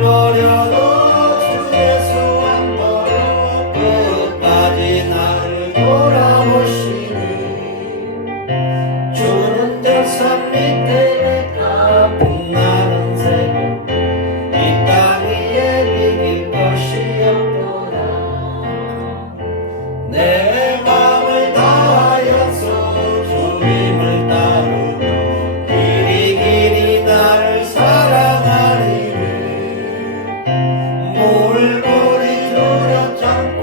버려도 주 예수 안 버려 끝까지 나를 돌아보시니 주는 들산 밑에 내가 빛나는 새벽 이 땅 위에 비길 것이 없도다 내 마음을 다하여서 주님을 따르며 길이 길이 나를 사랑하리니 물불이 두렵잖고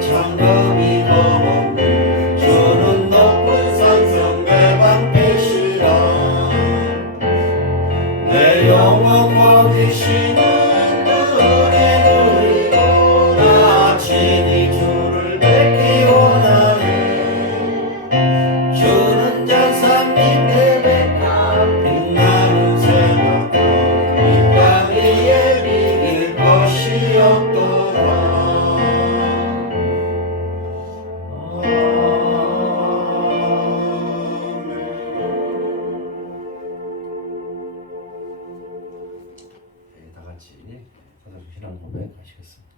장갑이 검었네 주는 높은 산성 내 방패시라 내 영혼 버티시는 은혜 누리고 나 친히 주를 뵙기 원하네 주는 전산 밑에 백합 빛나는 새벽 이 땅 위에 비길 것이 없도다 다 같이 사도적 신앙 고백 하시겠습니다.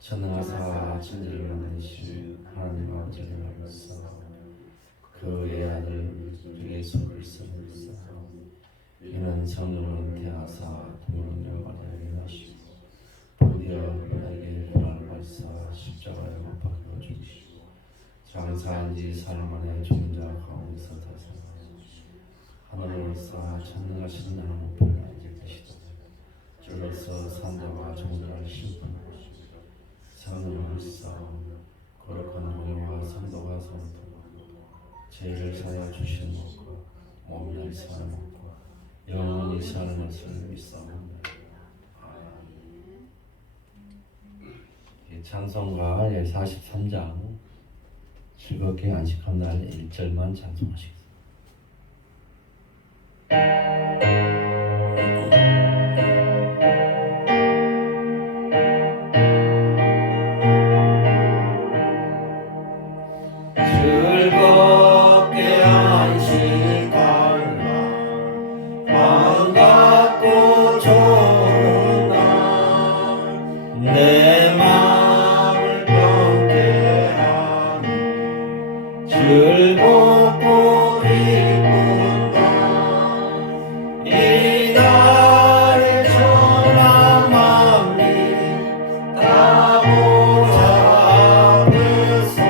전능하사 천지를 만드신 하나님 아버지를 알면서 그의 아들 예수 그리스도를 믿사오 이는 성령을 태하사 동물원을 받아 일어나시고 본디어 pilate 고난을 받으사 십자가에 못 박혀 죽으시고 장사한 지 사흘 만에 죽은 자 가운데서 다시 하늘로서 전능하신 하나님 앞에 앉을 것이다 주로서 산자와 종들을 심판하고 성령을 쌓아 거룩한 공의와 성도가 성도하고 죄를 사여 주시는 것과 몸을 사는 것과 영원히 사는 것을 믿사옵니다. 찬송가 43장 즐겁게 안식한 날 1절만 찬송하시겠습니다. 즐겁게 안식할 날 반갑고 좋은 날 내 마음을 경계하니 즐겁고 기쁜 날 이 날을 전한 마음이 다 보좌 앞에서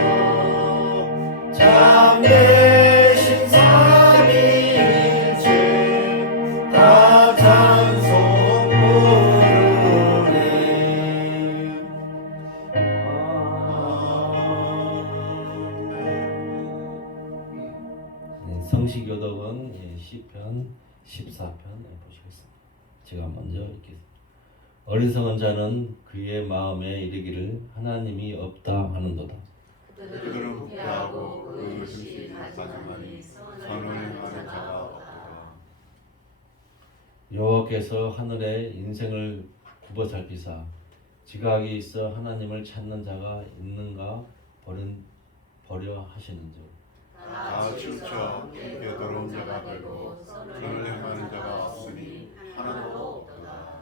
참되신 삼위일체 다 찬송 부르네 성시교독은 시편 14편 보시겠습니다. 제가 먼저 읽겠습니다. 어리석은 자는 그의 마음에 이르기를 하나님이 없다 하는도다. 그들은 후회하고 그 뜻이 다짐하니 선을 하는 자가 없도다. 여호와께서 하늘의 인생을 굽어 살피사 지각이 있어 하나님을 찾는 자가 있는가 버려 하시는즉 다 치우쳐 깨달은 자가 되고 선을 행하는 자가 없으니 하나도 없도다.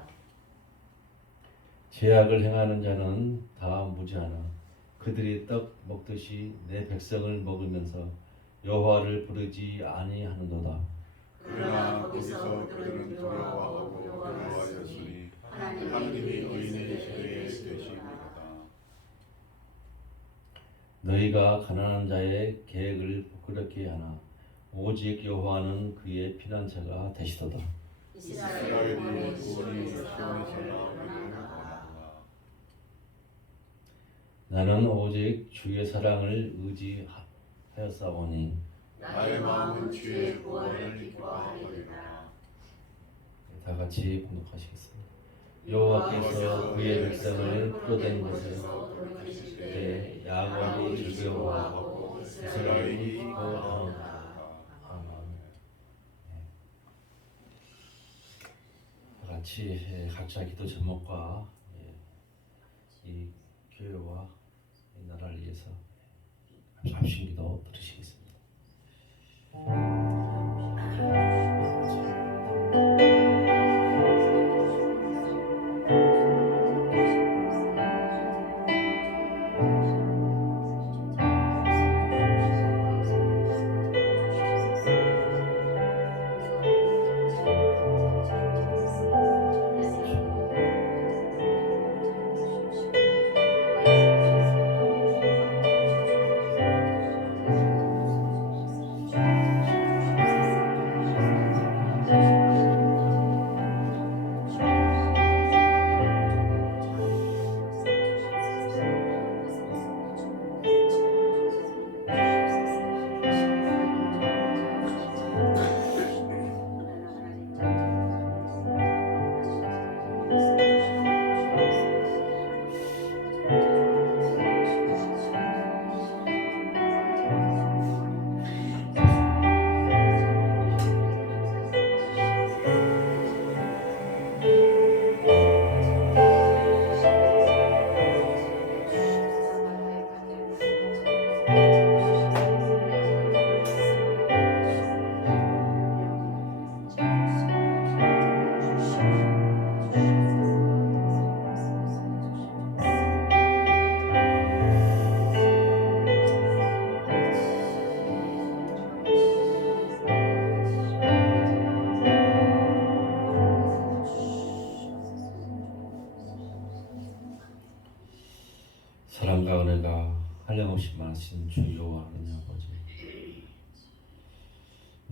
죄악을 행하는 자는 다 무지하나 그들이 떡 먹듯이 내 백성을 먹으면서 여호와를 부르지 아니하는도다. 그러나 거기서 그들은 두려워하고 여호와였으니 하나님이 의인의 시대에 계시니라. 너희가 가난한 자의 계획을 부끄럽게 하나 오직 여호와는 그의 피난처가 되시도다. 이스라엘이 구원이 시온에서 나오리라. 나는 오직 주의 사랑을 의지하였사오니 나의 마음은 주의 구원을 기뻐하리라. 다 같이 봉독하시겠습니다. 여호와께서 그의 백성을 풀어낸 곳에서 돌이키실 때 야곱이 즐거워하고 이스라엘이 기뻐하노라. 아멘. 다 같이 각자 기도 제목과 이 교회와 이 나라를 위해서 합심 기도 드리시겠습니다.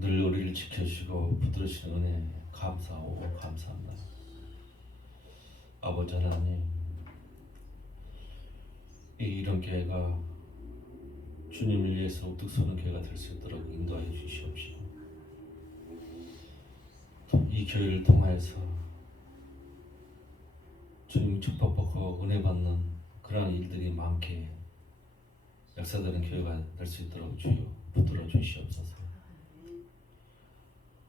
늘 우리를 지켜주시고 붙들으시는 은혜 감사하고 감사합니다. 아버지 하나님, 이런 교회가 주님을 위해서 우뚝 서는 교회가 될 수 있도록 인도하여 주시옵시고, 이 교회를 통하여서 주님 축복받고 은혜 받는 그러한 일들이 많게 역사되는 교회가 될 수 있도록 주여 붙들어 주시옵소서.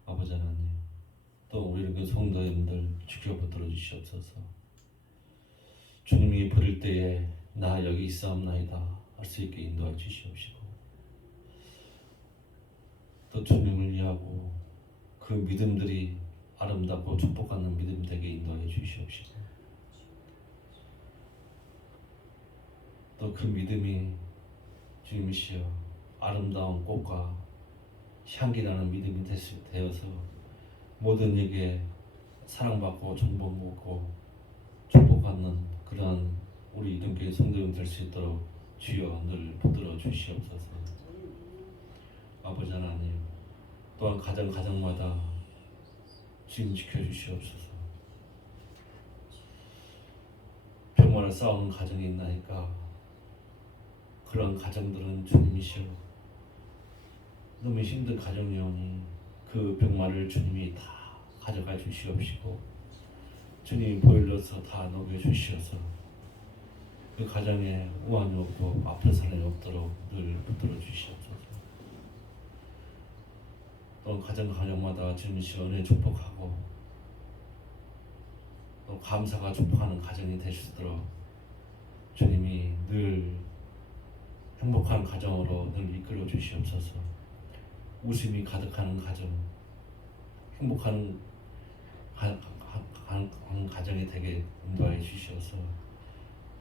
아버지 하나님, 또 우리 그 성도님들 지켜 붙들어 주시옵소서. 주님이 부를 때에 나 여기 있사옵나이다 할 수 있게 인도해 주시옵시고, 또 주님을 위하고 그 믿음들이 아름답고 축복받는 믿음 되게 인도해 주시옵시고, 또 그 믿음이 주님이시여 아름다운 꽃과 향기나는 믿음이 되어서 모든 에게 사랑받고 존경받고 축복받는 그러한 우리 이름교회 성도님 될 수 있도록 주여 늘 붙들어 주시옵소서. 아버지 하나님, 또한 가정마다 주님 지켜주시옵소서. 병마를 싸우는 가정이 있나이까 그런 가정들은 주님이시여 너무 힘든 가정이오니 그 병마를 주님이 다 가져가 주시옵시고, 주님이 보일러서 다 녹여 주시어서 그 가정에 우환이 없고 아픈 사람이 없도록 늘 붙들어 주시옵소서. 또 가정마다 주님이시여 은혜 축복하고 또 감사가 축복하는 가정이 되시도록 주님이 늘 행복한 가정으로 늘 이끌어 주시옵소서. 웃음이 가득하는 가정, 행복한 가정이 되게 인도하여 주시어서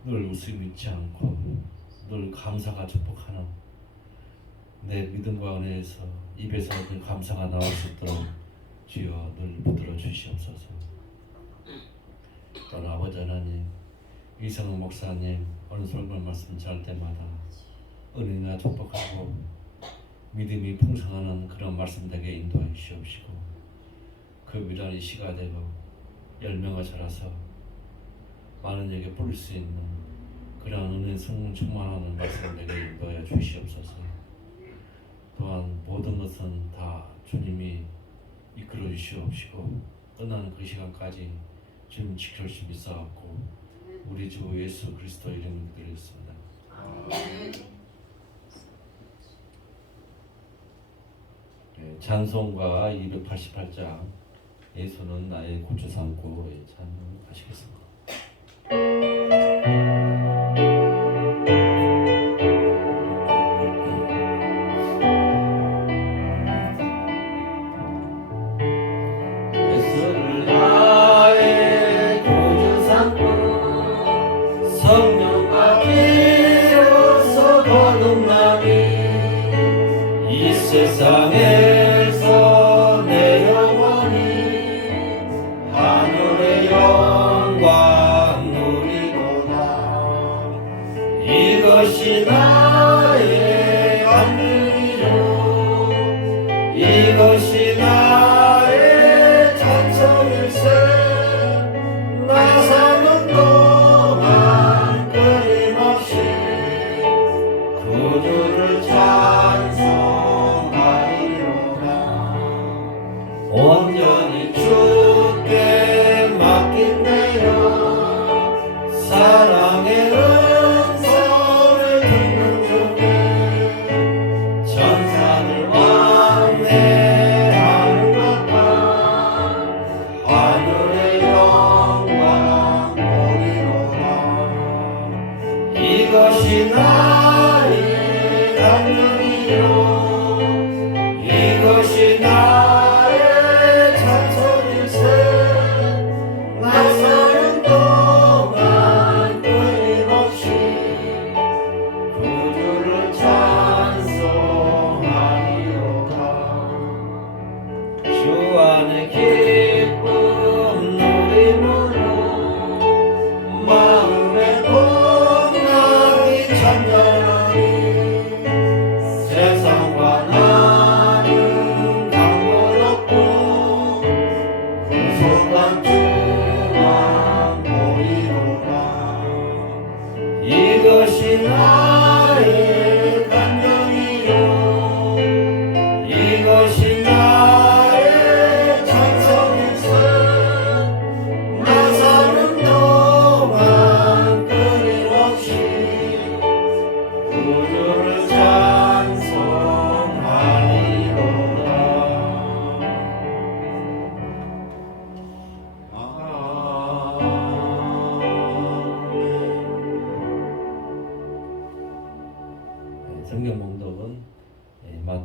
늘 웃음이 있지 않고 늘 감사가 축복하는 내 믿음과 은혜에서 입에서 늘 감사가 나올 수 있도록 주여 늘 붙들어 주시옵소서. 또 아버지 하나님, 이성훈 목사님 오늘 설교 말씀 전할 때마다 은혜가 축복하고 믿음이 풍성하는 그런 말씀 되게 인도해 주시옵시고, 그 미련이 씨가 되고 열매가 자라서 많은 에게 뿌릴 수 있는 그런 은혜 성령 충만하는 말씀 되게 인도해 주시옵소서. 또한 모든 것은 다 주님이 이끌어 주시옵시고 끝나는 그 시간까지 주님 지켜주시 믿사옵고 우리 주 예수 그리스도 이름으로 드리겠습니다. 찬송가 288장 예수는 나의 고추 삼고 찬송하시겠습니다. 예수를 나의 고추 삼고 성령과 피로써 거듭나니 이 세상에서 내 영혼이 하늘의 영광 누리도다. 이것이 나의 간증이요 이것이 나의 찬송일세. 나 사는 동안 끊임없이 구주를 온전히 주께 맡긴대요. 사랑의 음성을 듣는 중에 천사들 왕래하며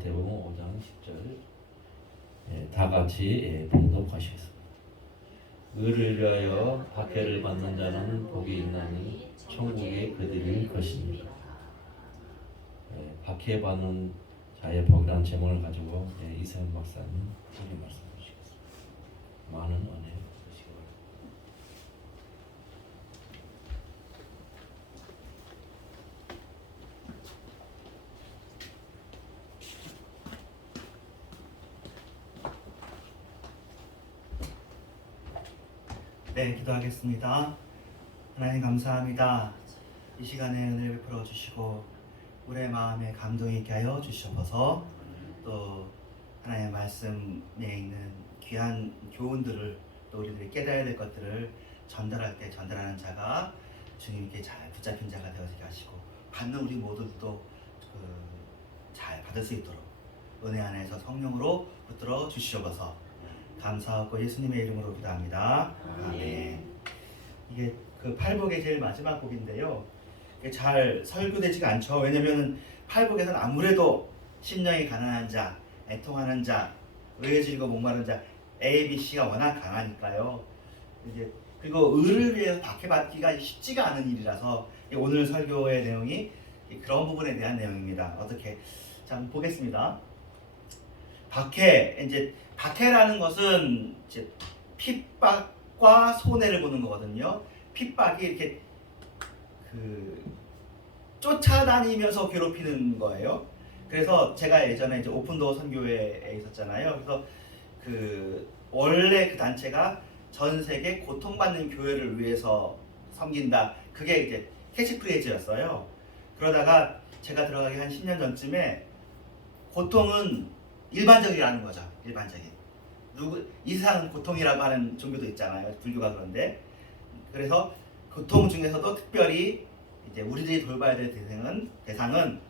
마태복음 5장 10절 다 같이 봉독하시겠습니다. 의를 위하여 박해를 받는 자는 복이 있나니 천국이 그들일 것입니다. 박해받는 자의 복이라는 제목을 가지고 이세훈 박사님 오늘 말씀 주시겠습니다. 많은 은혜 받으시기 바랍니다. 네, 기도하겠습니다. 하나님 감사합니다. 이 시간에 은혜를 베풀어 주시고 우리의 마음에 감동이 있게 하여 주셔서 또 하나님의 말씀에 있는 귀한 교훈들을 또 우리들이 깨달아야 될 것들을 전달할 때 전달하는 자가 주님께 잘 붙잡힌 자가 되어지게 하시고 받는 우리 모두도 잘 받을 수 있도록 은혜 안에서 성령으로 붙들어 주시옵소서. 감사하고 예수님의 이름으로 기도합니다. 아멘. 이게 그 팔복의 제일 마지막 곡인데요. 이게 잘 설교되지가 않죠. 왜냐면 팔복에서는 아무래도 심령이 가난한 자, 애통하는 자, 의에 질고 목마른 자, A, B, C가 워낙 강하니까요. 이제 그리고 의를 위해서 박해받기가 쉽지가 않은 일이라서 오늘 설교의 내용이 그런 부분에 대한 내용입니다. 어떻게? 자, 한번 보겠습니다. 박해라는 것은 이제 핍박과 손해를 보는 거거든요. 핍박이 이렇게 쫓아다니면서 괴롭히는 거예요. 그래서 제가 예전에 이제 오픈도어 선교회에 있었잖아요. 그래서 원래 그 단체가 전 세계 고통받는 교회를 위해서 섬긴다. 그게 이제 캐치프레이즈였어요. 그러다가 제가 들어가기 한 10년 전쯤에 고통은 일반적이라는 거죠. 일반적인. 이 세상은 고통이라고 하는 종교도 있잖아요. 불교가 그런데. 그래서 고통 중에서도 특별히 이제 우리들이 돌봐야 될 대상은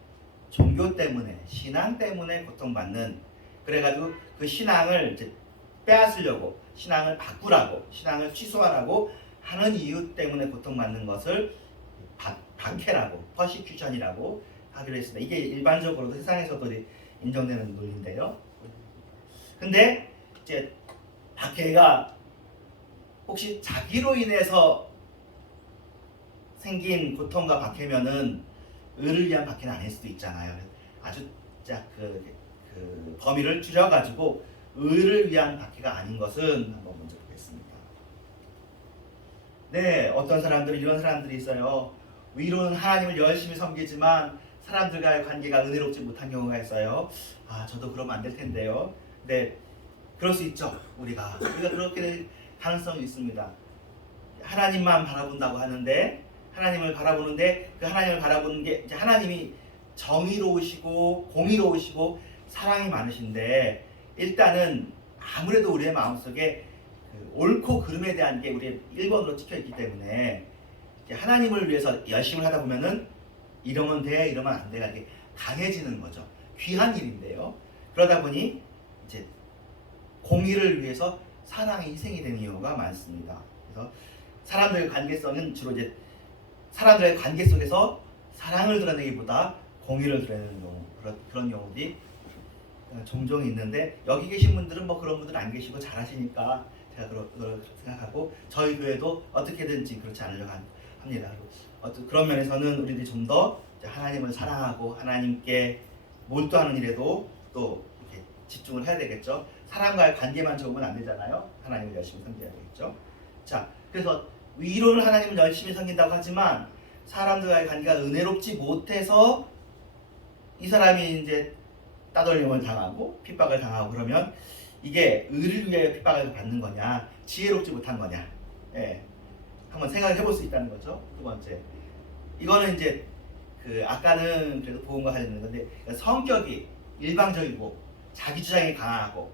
종교 때문에, 신앙 때문에 고통받는. 그래가지고 그 신앙을 이제 빼앗으려고, 신앙을 바꾸라고, 신앙을 취소하라고 하는 이유 때문에 고통받는 것을 박해라고, 퍼시큐션이라고 하기로 했습니다. 이게 일반적으로도 세상에서도 인정되는 논리인데요. 근데 이제 박해가 혹시 자기로 인해서 생긴 고통과 박해면은 의를 위한 박해는 아닐 수도 있잖아요. 아주 그 범위를 줄여가지고 의를 위한 박해가 아닌 것은 한번 먼저 보겠습니다. 네, 어떤 사람들은 이런 사람들이 있어요. 위로는 하나님을 열심히 섬기지만 사람들과의 관계가 은혜롭지 못한 경우가 있어요. 저도 그러면 안 될 텐데요. 네, 그럴 수 있죠. 우리가 그렇게 될 가능성이 있습니다. 하나님만 바라본다고 하는데 하나님을 바라보는데 그 하나님을 바라보는 게 이제 하나님이 정의로우시고 공의로우시고 사랑이 많으신데 일단은 아무래도 우리의 마음속에 옳고 그름에 대한 게 우리의 1번으로 찍혀 있기 때문에 하나님을 위해서 열심히 하다 보면은 이러면 돼, 이러면 안 돼가 이게 강해지는 거죠. 귀한 일인데요. 그러다 보니 이제 공의를 위해서 사랑이 희생이 되는 경우가 많습니다. 그래서 사람들의 관계성은 주로 이제 사람들의 관계 속에서 사랑을 드러내기보다 공의를 드러내는 경우, 그런 경우들이 종종 있는데 여기 계신 분들은 뭐 그런 분들 안 계시고 잘하시니까 제가 그렇게 생각하고 저희 교회도 어떻게든지 그렇지 않으려고 합니다. 그런 면에서는 우리들이 좀 더 하나님을 사랑하고 하나님께 몰두하는 일에도 또 이렇게 집중을 해야 되겠죠. 사람과의 관계만 좋으면 안 되잖아요. 하나님을 열심히 섬겨야 되겠죠. 자, 그래서 위로를 하나님을 열심히 섬긴다고 하지만 사람들과의 관계가 은혜롭지 못해서 이 사람이 이제 따돌림을 당하고 핍박을 당하고 그러면 이게 의를 위하여 핍박을 받는 거냐, 지혜롭지 못한 거냐, 한번 생각을 해볼 수 있다는 거죠. 두 번째, 이거는 이제 아까는 그래도 복음과 관련된 건데 성격이 일방적이고 자기 주장이 강하고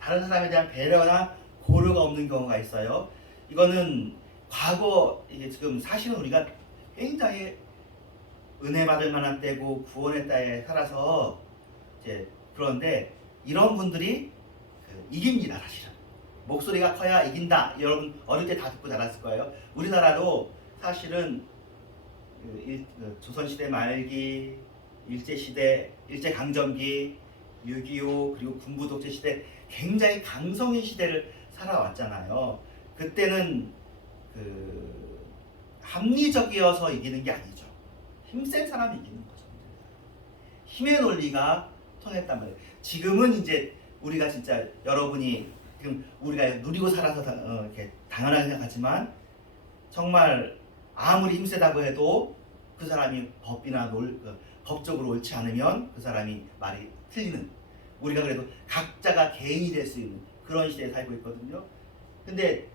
다른 사람에 대한 배려나 고려가 없는 경우가 있어요. 이거는 과거 이게 지금 사실은 우리가 굉장히 은혜 받을 만한 때고 구원의 때에 살아서 이제 그런데 이런 분들이 이깁니다. 사실은 목소리가 커야 이긴다. 여러분 어릴 때 다 듣고 자랐을 거예요. 우리나라도 사실은 조선시대 말기, 일제시대, 일제강점기 6.25 그리고 군부 독재 시대 굉장히 강성인 시대를 살아왔잖아요. 그때는 합리적이어서 이기는 게 아니죠. 힘센 사람이 이기는 거죠. 힘의 논리가 통했단 말이에요. 지금은 이제 우리가 진짜 여러분이 지금 우리가 누리고 살아서 이렇게 당연하게 생각하지만 정말 아무리 힘세다고 해도 그 사람이 법적으로 옳지 않으면 그 사람이 말이 틀리는, 우리가 그래도 각자가 개인이 될 수 있는 그런 시대에 살고 있거든요. 근데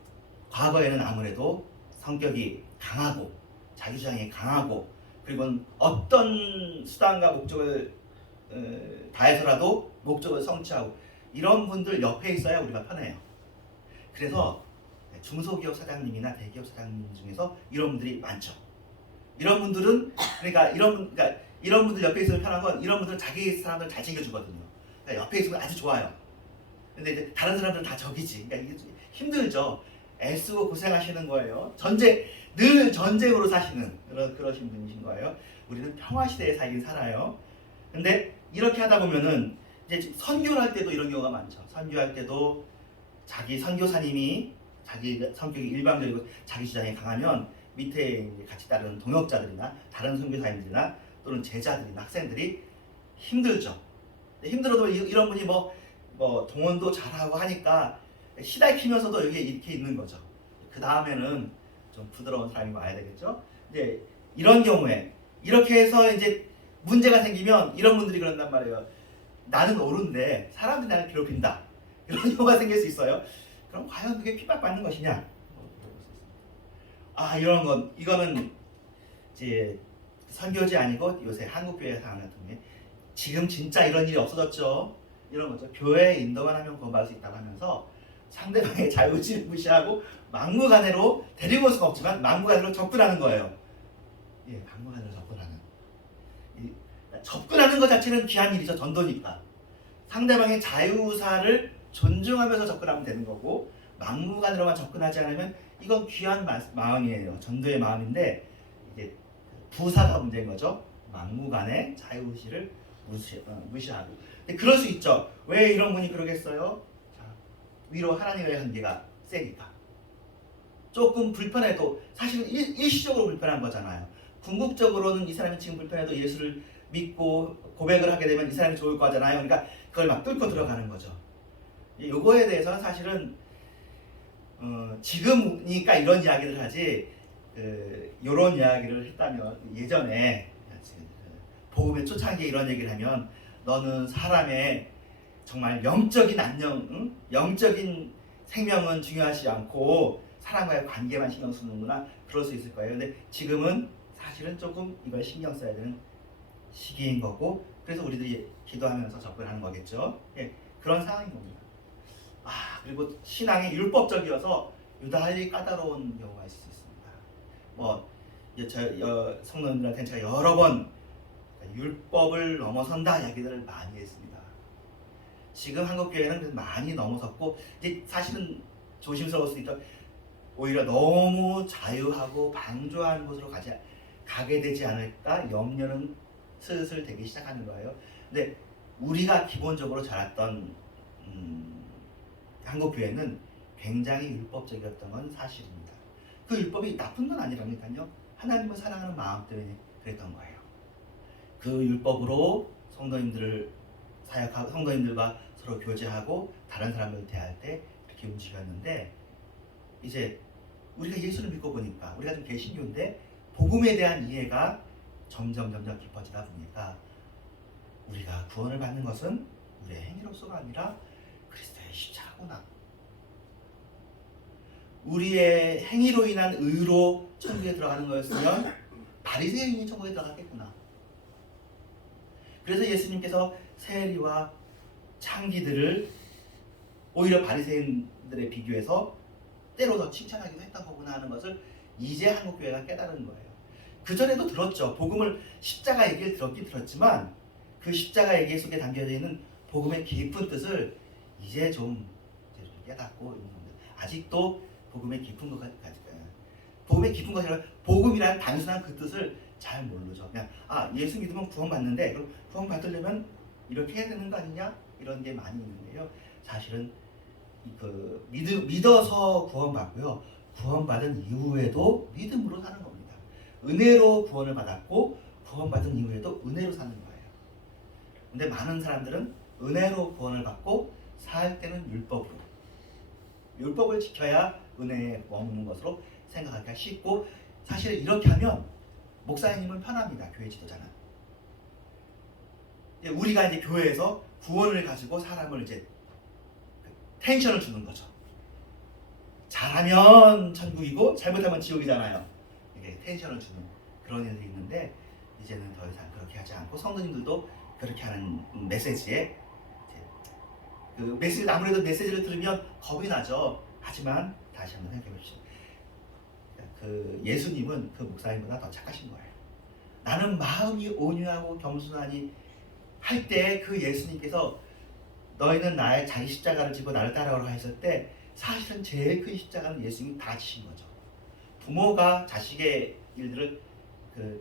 과거에는 아무래도 성격이 강하고 자기 주장이 강하고 그리고 어떤 수단과 목적을 다해서라도 목적을 성취하고 이런 분들 옆에 있어야 우리가 편해요. 그래서 중소기업 사장님이나 대기업 사장님 중에서 이런 분들이 많죠. 이런 분들은 이런 분들 옆에 있으면 편한 건 이런 분들은 자기 사람들 잘 챙겨주거든요. 그러니까 옆에 있으면 아주 좋아요. 근데 이제 다른 사람들은 다 적이지. 그러니까 이게 힘들죠. 애쓰고 고생하시는 거예요. 늘 전쟁으로 사시는 그러신 분이신 거예요. 우리는 평화 시대에 살긴 살아요. 근데 이렇게 하다 보면은 이제 선교를 할 때도 이런 경우가 많죠. 선교할 때도 자기 선교사님이 자기 성격이 일방적이고 자기 주장이 강하면 밑에 같이 따르는 동역자들이나 다른 선교사님들이나 또는 제자들이나 학생들이 힘들죠. 힘들어도 이런 분이 뭐 동원도 잘하고 하니까 시달키면서도 여기 이렇게 있는 거죠. 그 다음에는 좀 부드러운 사람이 와야 되겠죠. 이제 이런 경우에 이렇게 해서 이제 문제가 생기면 이런 분들이 그런단 말이에요. 나는 옳은데 사람들이 나를 괴롭힌다. 이런 경우가 생길 수 있어요. 그럼 과연 그게 핍박받는 것이냐? 이거는 이제 선교지 아니고 요새 한국교회 상황 같은 게 지금 진짜 이런 일이 없어졌죠. 이런 거죠. 교회 인도만 하면 구원받을 수 있다고 하면서 상대방의 자유의지를 무시하고 막무가내로 데리고 올 수는 없지만 막무가내로 접근하는 거예요. 예, 막무가내로 접근하는 것 자체는 귀한 일이죠. 전도니까. 상대방의 자유의사를 존중하면서 접근하면 되는 거고 막무가내로만 접근하지 않으면 이건 귀한 마음이에요. 전도의 마음인데 이게 부사가 문제인 거죠. 막무가내 자유의식을 무시하고. 근데 그럴 수 있죠. 왜 이런 분이 그러겠어요? 자, 위로 하나님의 한계가 세니까. 조금 불편해도 사실은 일시적으로 불편한 거잖아요. 궁극적으로는 이 사람이 지금 불편해도 예수를 믿고 고백을 하게 되면 이 사람이 좋을 거잖아요. 그러니까 그걸 막 뚫고 들어가는 거죠. 요거에 대해서는 사실은 지금이니까 이런 이야기를 하지 이런 이야기를 했다면 예전에 복음의 초창기에 이런 얘기를 하면 너는 사람의 정말 영적인 안녕, 영적인 생명은 중요하지 않고 사람과의 관계만 신경 쓰는구나 그럴 수 있을 거예요. 근데 지금은 사실은 조금 이걸 신경 써야 되는 시기인 거고 그래서 우리들이 기도하면서 접근하는 거겠죠. 예, 그런 상황인 겁니다. 그리고 신앙이 율법적이어서 유달리 까다로운 경우가 있을 수 있습니다. 성도님들한테 제가 여러 번 율법을 넘어선다 이야기들을 많이 했습니다. 지금 한국교회는 많이 넘어섰고 이제 사실은 조심스러울 수 있죠. 오히려 너무 자유하고 방조한 곳으로 가게 되지 않을까 염려는 슬슬 되기 시작하는 거예요. 근데 우리가 기본적으로 자랐던 한국교회는 굉장히 율법적이었던 건 사실입니다. 그 율법이 나쁜 건 아니라니까요. 하나님을 사랑하는 마음 때문에 그랬던 거예요. 그 율법으로 성도님들과 서로 교제하고 다른 사람을 대할 때 그렇게 움직였는데 이제 우리가 예수를 믿고 보니까 우리가 좀 개신교인데 복음에 대한 이해가 점점 깊어지다 보니까 우리가 구원을 받는 것은 우리의 행위로서가 아니라 그리스도의 십자가구나. 우리의 행위로 인한 의로 천국에 들어가는 거였으면 바리새인이 천국에 들어갔겠구나. 그래서 예수님께서 세리와 창기들을 오히려 바리새인들에 비교해서 때로 더 칭찬하기도 했던 거구나 하는 것을 이제 한국교회가 깨달은 거예요. 그전에도 들었죠. 복음을 십자가 얘기를 들었지만 그 십자가 얘기 속에 담겨져 있는 복음의 깊은 뜻을 이제 좀 깨닫고 있는 겁니다. 아직도 복음의 깊은 것까지 복음의 깊은 것이라 복음이라는 단순한 그 뜻을 잘 모르죠. 그냥 예수 믿으면 구원 받는데 그럼 구원 받으려면 이렇게 해야 되는 거 아니냐 이런 게 많이 있는데요. 사실은 그 믿어서 구원받고요. 구원받은 이후에도 믿음으로 사는 겁니다. 은혜로 구원을 받았고 구원받은 이후에도 은혜로 사는 거예요. 근데 많은 사람들은 은혜로 구원을 받고 살 때는 율법을 지켜야 은혜에 머무는 것으로 생각하기가 쉽고, 사실 이렇게 하면 목사님은 편합니다. 교회 지도자는. 우리가 이제 교회에서 구원을 가지고 사람을 이제 텐션을 주는 거죠. 잘하면 천국이고 잘못하면 지옥이잖아요. 이게 텐션을 주는 그런 일이 있는데, 이제는 더 이상 그렇게 하지 않고 성도님들도 그렇게 하는 메시지에 그 메시지, 아무래도 메시지를 들으면 겁이 나죠. 하지만 다시 한번 생각해 보십시오. 그 예수님은 그 목사님보다 더 착하신 거예요. 나는 마음이 온유하고 겸손하니 할 때 그 예수님께서 너희는 나의 자기 십자가를 지고 나를 따라오라 했을 때 사실은 제일 큰 십자가는 예수님이 다 지신 거죠. 부모가 자식의 일들을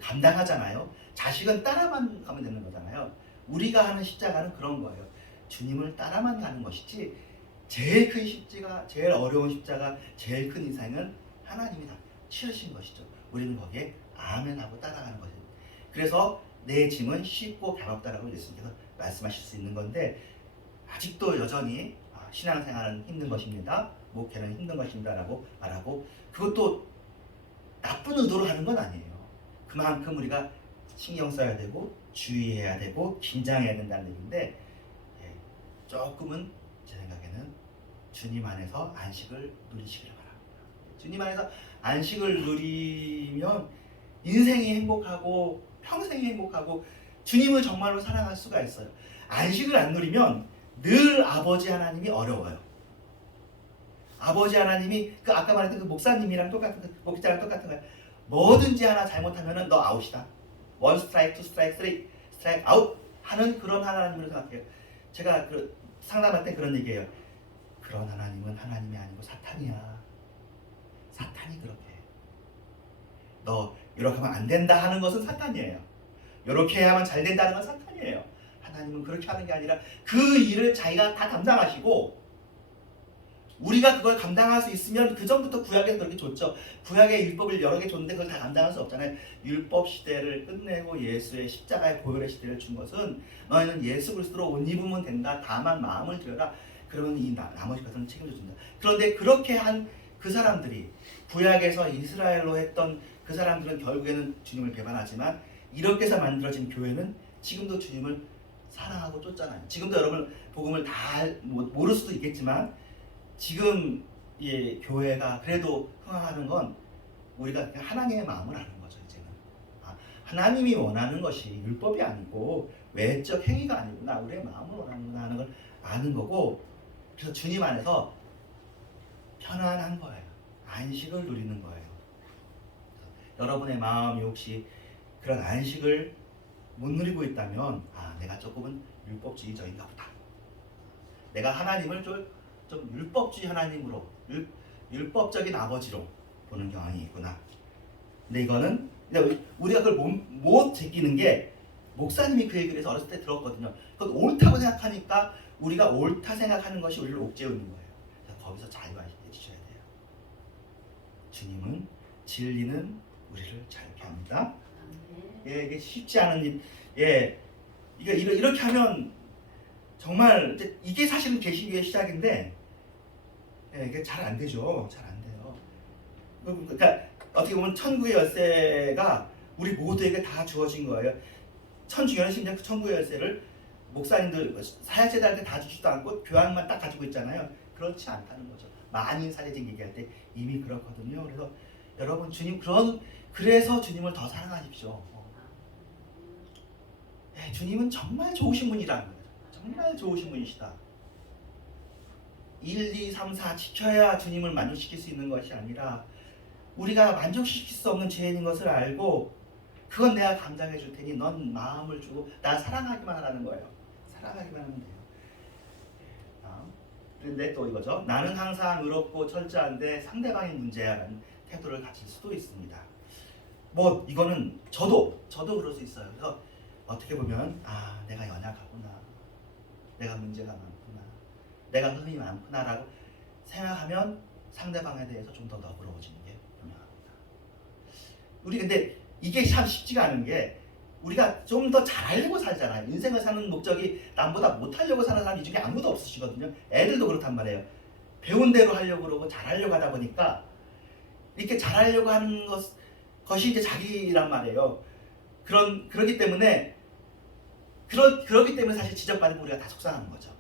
감당하잖아요. 자식은 따라만 가면 되는 거잖아요. 우리가 하는 십자가는 그런 거예요. 주님을 따라만 가는 것이지, 제일 큰 십자가, 제일 어려운 십자가, 제일 큰 인생은 하나님이 다 치르신 것이죠. 우리는 거기에 아멘하고 따라가는 거죠. 그래서 내 짐은 쉽고 가볍다라고 예수님께서 말씀하실 수 있는 건데, 아직도 여전히 신앙생활은 힘든 것입니다, 목회는 힘든 것입니다 라고 말하고, 그것도 나쁜 의도로 하는 건 아니에요. 그만큼 우리가 신경 써야 되고 주의해야 되고 긴장해야 된다는 얘기인데, 조금은 제 생각에는 주님 안에서 안식을 누리시기를 바랍니다. 주님 안에서 안식을 누리면 인생이 행복하고 평생이 행복하고 주님을 정말로 사랑할 수가 있어요. 안식을 안 누리면 늘 아버지 하나님이 어려워요. 아버지 하나님이 아까 말했던 그 목사님이랑 똑같은, 그 목자랑 똑같은 거예요. 뭐든지 하나 잘못하면은 너 아웃이다. 1 스트라이크, 2 스트라이크, 3 스트라이크 아웃 하는 그런 하나님으로 생각해요. 제가 상담할 때 그런 얘기해요. 그런 하나님은 하나님이 아니고 사탄이야. 사탄이 그렇게 해. 너 이렇게 하면 안 된다 하는 것은 사탄이에요. 이렇게 해야만 잘 된다는 건 사탄이에요. 하나님은 그렇게 하는 게 아니라 그 일을 자기가 다 담당하시고, 우리가 그걸 감당할 수 있으면 그 전부터 구약에서 그렇게 줬죠. 구약의 율법을 여러 개 줬는데 그걸 다 감당할 수 없잖아요. 율법 시대를 끝내고 예수의 십자가의 보혈의 시대를 준 것은 너희는 예수 그리스도로 옷 입으면 된다. 다만 마음을 들여라. 그러면 이 나머지 것은 책임져 준다. 그런데 그렇게 한 그 사람들이, 구약에서 이스라엘로 했던 그 사람들은 결국에는 주님을 배반하지만, 이렇게 해서 만들어진 교회는 지금도 주님을 사랑하고 쫓잖아요. 지금도 여러분 복음을 다 모를 수도 있겠지만, 지금 교회가 그래도 흥황하는 건 우리가 하나님의 마음을 아는 거죠. 이제는 하나님이 원하는 것이 율법이 아니고 외적 행위가 아니구나, 우리의 마음을 원하는구나 하는 걸 아는 거고, 그래서 주님 안에서 편안한 거예요. 안식을 누리는 거예요. 여러분의 마음이 혹시 그런 안식을 못 누리고 있다면, 내가 조금은 율법주의적인가 보다. 내가 하나님을 좀 율법주의 하나님으로, 율법적인 아버지로 보는 경향이 있구나. 근데 이거는 우리가 그걸 못 제끼는 게, 목사님이 그 얘기를 해서 어렸을 때 들었거든요. 그건 옳다고 생각하니까 우리가 옳다 생각하는 것이 우리를 옥죄우는 거예요. 그래서 거기서 자유해 주셔야 돼요. 주님은 진리는 우리를 자유케 합니다. 이게 쉽지 않은 일. 이렇게 하면 정말 이게 사실은 계시교의 시작인데, 이게 잘 안 되죠. 잘 안 돼요. 그러니까 어떻게 보면 천국의 열쇠가 우리 모두에게 다 주어진 거예요. 천주교는 심지어 그 천국의 열쇠를 목사님들 사역제자한테 다 주지도 않고 교황만 딱 가지고 있잖아요. 그렇지 않다는 거죠. 만인 사제진 얘기할 때 이미 그렇거든요. 그래서 여러분 그래서 주님을 더 사랑하십시오. 주님은 정말 좋으신 분이라는 거예요. 정말 좋으신 분이시다. 1, 2, 3, 4 지켜야 주님을 만족시킬 수 있는 것이 아니라, 우리가 만족시킬 수 없는 죄인인 것을 알고 그건 내가 감당해 줄 테니 넌 마음을 주고 나 사랑하기만 하라는 거예요. 사랑하기만 하면 돼요. 그런데 또 이거죠. 나는 항상 의롭고 철저한데 상대방이 문제야라는 태도를 가질 수도 있습니다. 이거는 저도 그럴 수 있어요. 그래서 어떻게 보면 내가 연약하구나. 내가 문제가 많구나, 내가 흠이 많구나라고 생각하면 상대방에 대해서 좀 더 너그러워지는 게 분명합니다. 우리 근데 이게 참 쉽지가 않은 게 우리가 좀 더 잘하려고 살잖아요. 인생을 사는 목적이 남보다 못하려고 사는 사람 이 중에 아무도 없으시거든요. 애들도 그렇단 말이에요. 배운 대로 하려고 그러고 잘하려고 하다 보니까 이렇게 잘하려고 하는 것이 이제 자기란 말이에요. 그러기 때문에 그러기 때문에 사실 지적받으면 우리가 다 속상한 거죠.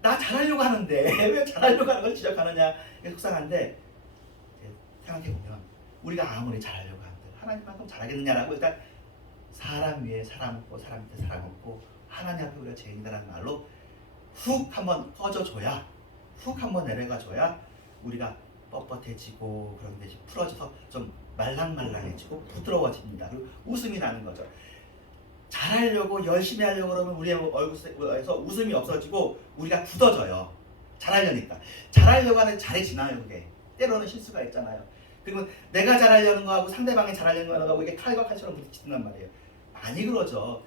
나 잘하려고 하는데 왜 잘하려고 하는 걸 지적하느냐, 이게 속상한데, 생각해보면 우리가 아무리 잘하려고 하는데 하나님만큼 잘하겠느냐라고 일단 사람 위에 사람 없고 사람 밑에 사람 없고 하나님 앞에 우리가 죄인이라는 말로 훅 한번 꺼져줘야, 훅 한번 내려가줘야 우리가 뻣뻣해지고 그런 데 풀어져서 좀 말랑말랑해지고 부드러워집니다. 그리고 웃음이 나는 거죠. 잘하려고 열심히 하려고 그러면 우리의 얼굴에서 웃음이 없어지고 우리가 굳어져요. 잘하려니까. 잘하려고 하는 잘해지나요 그게? 때로는 실수가 있잖아요. 그리고 내가 잘하려는 거하고 상대방이 잘하려는 거하고 이게 칼과 칼처럼 부딪힌단 말이에요. 많이 그러죠.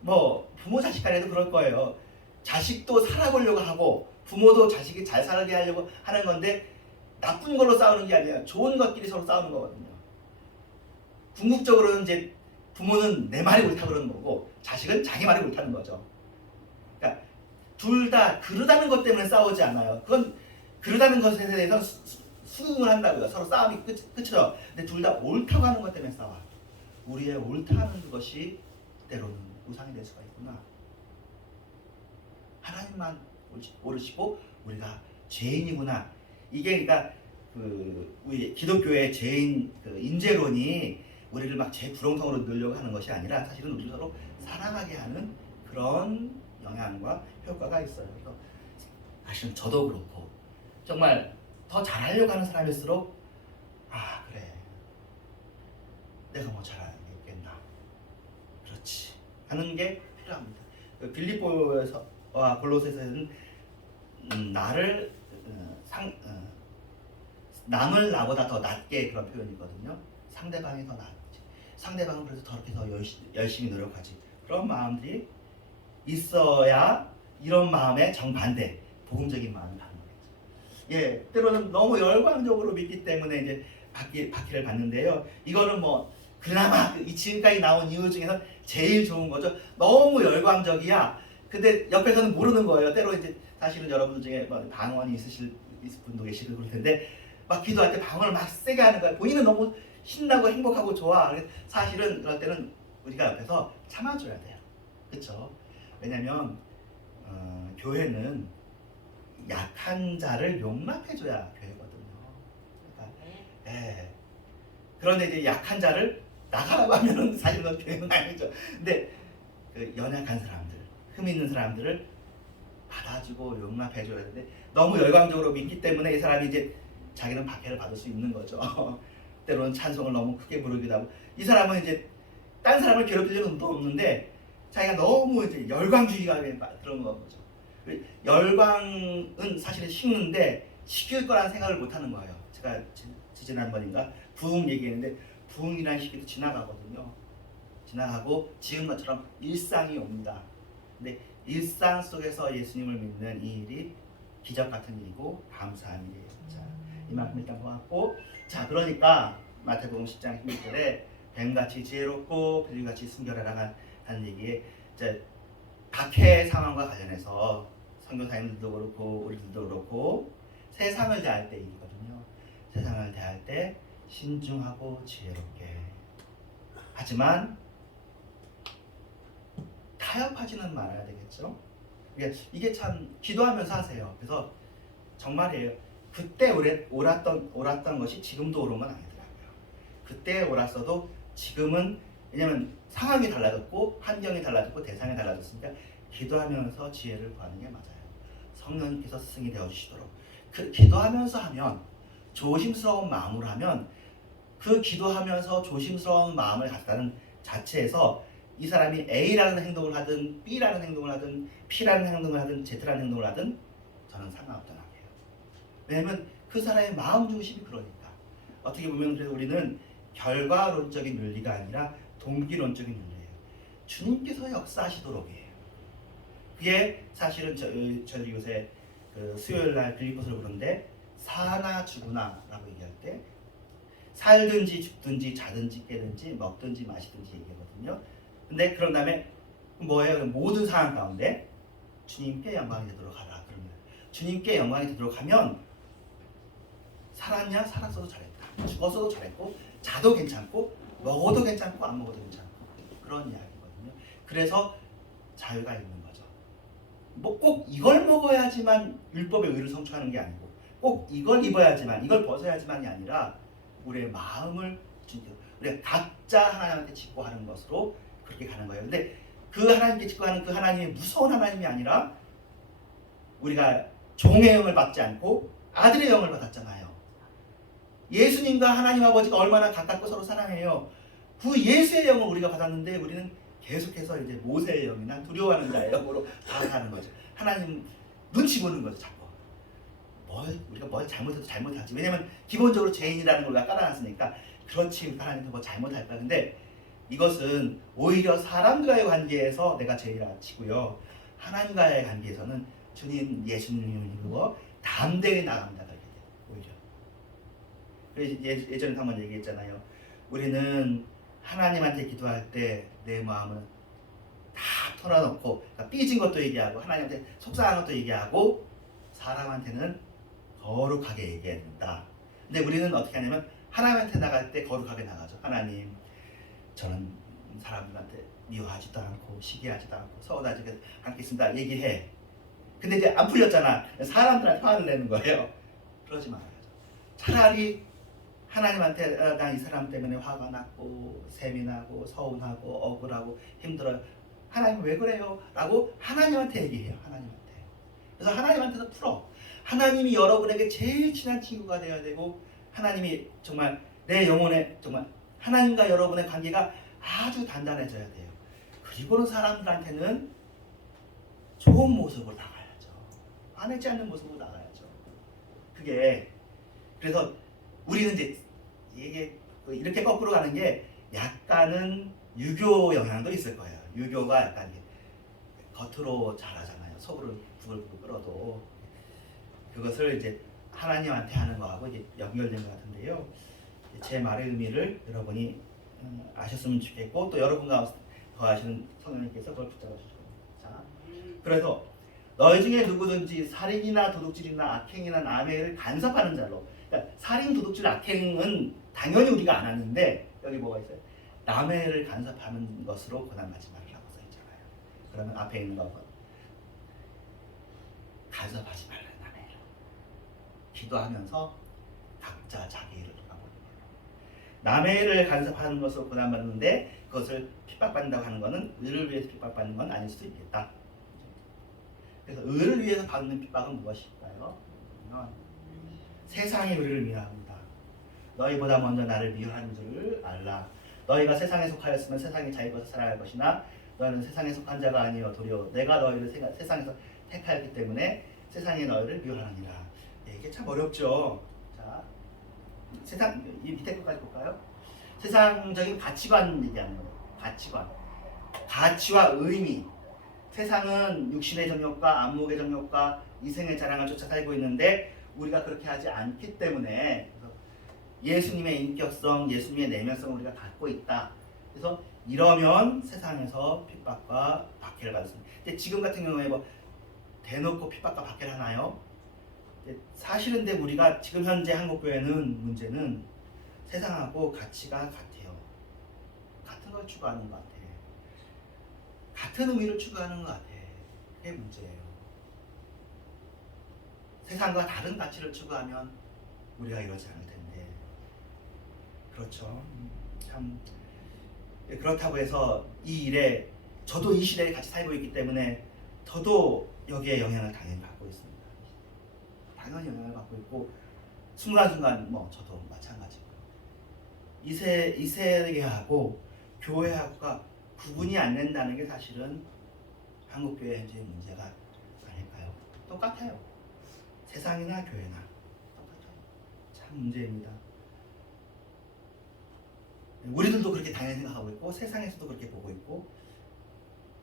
뭐 부모 자식 간에도 그럴 거예요. 자식도 살아보려고 하고 부모도 자식이 잘 살게 하려고 하는 건데 나쁜 걸로 싸우는 게 아니라 좋은 것끼리 서로 싸우는 거거든요. 궁극적으로는 이제 부모는 내 말이 옳다 그러는 거고 자식은 자기 말이 옳다는 거죠. 그러니까 둘 다 그러다는 것 때문에 싸우지 않아요. 그건 그러다는 것에 대해서 수긍을 한다고요. 서로 싸움이 끝이죠. 근데 둘 다 옳다고 하는 것 때문에 싸워. 우리의 옳다는 것이 때로는 우상이 될 수가 있구나. 하나님만 옳으시고 우리가 죄인이구나. 이게 그러니까 우리 기독교의 죄인 인재론이 우리를 막 제 부렁텅으로 넣으려고 하는 것이 아니라 사실은 우리를 서로 사랑하게 하는 그런 영향과 효과가 있어요. 그래서 사실은 저도 그렇고 정말 더 잘하려고 하는 사람일수록 그래, 내가 뭐 잘하는 게 있겠나, 그렇지 하는 게 필요합니다. 빌립보에서와 골로새서는 남을 나보다 더 낫게, 그런 표현이거든요. 상대방이 더 낫지, 상대방은 그래서 더 열심히 노력하지, 그런 마음들이 있어야 이런 마음의 정반대 복음적인 마음이 가는 거겠죠. 때로는 너무 열광적으로 믿기 때문에 이제 받기를 받는데요. 이거는 뭐 그나마 이 지금까지 나온 이유 중에서 제일 좋은 거죠. 너무 열광적이야. 근데 옆에서는 모르는 거예요. 때로 이제 사실은 여러분 중에 뭐 방언이 있으실 분도 계시고 그럴 텐데 막 기도할 때 방언을 막 세게 하는 거야. 본인은 너무 신나고 행복하고 좋아. 사실은 그럴 때는 우리가 옆에서 참아줘야 돼요. 그렇죠? 왜냐면 교회는 약한 자를 용납해줘야 교회거든요. 그러니까, 그런데 이제 약한 자를 나가라고 하면은 사실은 교회는 아니죠. 근데 연약한 사람들, 흠 있는 사람들을 받아주고 용납해줘야 되는데 너무 열광적으로 믿기 때문에 이 사람이 이제 자기는 박해를 받을 수 있는 거죠. 때로는 찬송을 너무 크게 부르기도 하고, 이 사람은 이제 딴 사람을 괴롭힐 일은 없는데 자기가 너무 이제 열광주의가 들어온 거죠. 열광은 사실은 식는데 식힐 거라는 생각을 못 하는 거예요. 제가 지난번인가 부흥 얘기했는데 부흥이라는 시기도 지나가거든요. 지나가고 지금 것처럼 일상이 옵니다. 근데 일상 속에서 예수님을 믿는 이 일이 기적 같은 일이고 감사한 일이에요. 자, 이만큼 일단 보았고, 자 그러니까 마태복음 10장 16절에 뱀같이 지혜롭고 빌리같이 순결하라 하는 얘기에 이제 박해 상황과 관련해서 선교사님들도 그렇고 우리들도 그렇고 세상을 대할 때 일이거든요. 세상을 대할 때 신중하고 지혜롭게, 하지만 타협하지는 말아야 되겠죠. 이게 참 기도하면서 하세요. 그래서 정말이에요. 그때 옳았던 것이 지금도 옳은 건 아니더라고요. 그때 옳았어도 지금은, 왜냐면 상황이 달라졌고 환경이 달라졌고 대상이 달라졌으니까 기도하면서 지혜를 구하는 게 맞아요. 성령님께서 스승이 되어주시도록. 기도하면서 하면, 조심스러운 마음으로 하면, 그 기도하면서 조심스러운 마음을 갖다는 자체에서 이 사람이 A라는 행동을 하든 B라는 행동을 하든 P라는 행동을 하든 Z라는 행동을 하든 저는 상관없다는 거예요. 왜냐면 그 사람의 마음 중심이 그러니까. 어떻게 보면 그래서 우리는 결과론적인 윤리가 아니라 동기론적인 윤리예요. 주님께서 역사하시도록이에요. 그게 사실은 저희 요새 그 수요일 날 빌립보서를 보는데 사나 죽으나라고 얘기할 때 살든지 죽든지 자든지 깨든지 먹든지 마시든지 얘기하거든요. 근데 그런 다음에 뭐예요? 모든 상황 가운데 주님께 영광이 되도록 하라. 그러면 주님께 영광이 되도록 하면 살았냐? 살았어도 잘했다. 죽었어도 잘했고 자도 괜찮고 먹어도 괜찮고 안 먹어도 괜찮고 그런 이야기거든요. 그래서 자유가 있는 거죠. 뭐 꼭 이걸 먹어야지만 율법의 의를 성취하는 게 아니고 꼭 이걸 입어야지만 이걸 벗어야지만이 아니라 우리의 마음을 우리가 각자 하나님한테 직구하는 것으로 그렇게 가는 거예요. 근데 그 하나님께 직구하는 그 하나님이 무서운 하나님이 아니라 우리가 종의 영을 받지 않고 아들의 영을 받았잖아요. 예수님과 하나님 아버지가 얼마나 가깝고 서로 사랑해요. 그 예수의 영을 우리가 받았는데 우리는 계속해서 이제 모세의 영이나 두려워하는 자의 영으로 나아가는 거죠. 하나님 눈치 보는 거죠. 자꾸 우리가 뭘 잘못해도 잘못하지. 왜냐면 기본적으로 죄인이라는 걸 우리가 깔아놨으니까 그렇지 하나님도 뭐 잘못할까. 근데 이것은 오히려 사람과의 관계에서 내가 죄인이라 치고요. 하나님과의 관계에서는 주님 예수님을 믿고 담대히 나갑니다. 오히려. 그래서 예전에 한번 얘기했잖아요. 우리는 하나님한테 기도할 때 내 마음을 다 털어놓고 그러니까 삐진 것도 얘기하고 하나님한테 속상한 것도 얘기하고 사람한테는 거룩하게 얘기해야 된다. 근데 우리는 어떻게 하냐면 하나님한테 나갈 때 거룩하게 나가죠. 하나님 저는 사람들한테 미워하지도 않고 시기하지도 않고 서운하지 않겠습니다. 얘기해. 근데 이제 안 풀렸잖아. 사람들한테 화를 내는 거예요. 그러지 말아야죠. 차라리 하나님한테 나 이 사람 때문에 화가 났고 셈이 나고 서운하고 억울하고 힘들어요. 하나님 왜 그래요? 라고 하나님한테 얘기해요. 하나님한테. 그래서 하나님한테서 풀어. 하나님이 여러분에게 제일 친한 친구가 되어야 되고 하나님이 정말 내 영혼에 정말 하나님과 여러분의 관계가 아주 단단해져야 돼요. 그리고는 사람들한테는 좋은 모습으로 나가야죠. 화내지 않는 모습으로 나가야죠. 그게 그래서 우리는 이제 이게 이렇게 거꾸로 가는 게 약간은 유교 영향도 있을 거예요. 유교가 약간 겉으로 잘하잖아요. 속으로 부글부글 끓어도 그것을 이제 하나님한테 하는 거하고 이제 연결된 것 같은데요. 제 말의 의미를 여러분이 아셨으면 좋겠고 또 여러분과 거하시는 성령님께서 그걸 붙잡아 주시고 자, 그래서 너희 중에 누구든지 살인이나 도둑질이나 악행이나 남의 일을 간섭하는 자로 그러니까 살인, 도둑질, 악행은 당연히 우리가 안 하는데 여기 뭐가 있어요? 남의 일을 간섭하는 것으로 고난받지 말라고 써있잖아요. 그러면 앞에 있는 거 간섭하지 말라. 남의 일을 기도하면서 각자 자기 일을 돌아보는 거예요. 남의 일을 간섭하는 것으로 고난받는데 그것을 핍박받는다고 하는 것은 의를 위해서 핍박받는 건 아닐 수도 있겠다. 그래서 의를 위해서 받는 핍박은 무엇일까요? 세상이 우리를 미워합니다. 너희보다 먼저 나를 미워하는 줄 알라. 너희가 세상에 속하였으면 세상이 자기 것을 살아갈 것이나 너희는 세상에 속한 자가 아니요 도리어 내가 너희를 세상에서 택하였기 때문에 세상이 너희를 미워하느니라. 이게 참 어렵죠. 자, 세상 이 밑에 것까지 볼까요? 세상적인 가치관 얘기하는 거예요. 가치와 의미. 세상은 육신의 정욕과 안목의 정욕과 이생의 자랑을 쫓아 살고 있는데 우리가 그렇게 하지 않기 때문에 예수님의 인격성, 예수님의 내면성을 우리가 갖고 있다. 그래서 이러면 세상에서 핍박과 박해를 받습니다. 근데 지금 같은 경우에 뭐 대놓고 핍박과 박해를 하나요? 사실은 근데 우리가 지금 현재 한국교회는 문제는 세상하고 가치가 같아요. 같은 걸 추구하는 것 같아요. 같은 의미를 추구하는 것 같아요. 그게 문제예요. 세상과 다른 가치를 추구하면 우리가 이러지 않을 텐데 그렇죠. 참 그렇다고 해서 이 일에 저도 이 시대에 같이 살고 있기 때문에 저도 여기에 영향을 당연히 받고 있습니다. 당연히 영향을 받고 있고 순간순간 뭐 저도 마찬가지고 이 세계하고 교회하고가 구분이 안 된다는 게 사실은 한국교회 현재의 문제가 아닐까요? 똑같아요. 세상이나 교회나 똑같아요. 참 문제입니다. 우리들도 그렇게 당연히 생각하고 있고 세상에서도 그렇게 보고 있고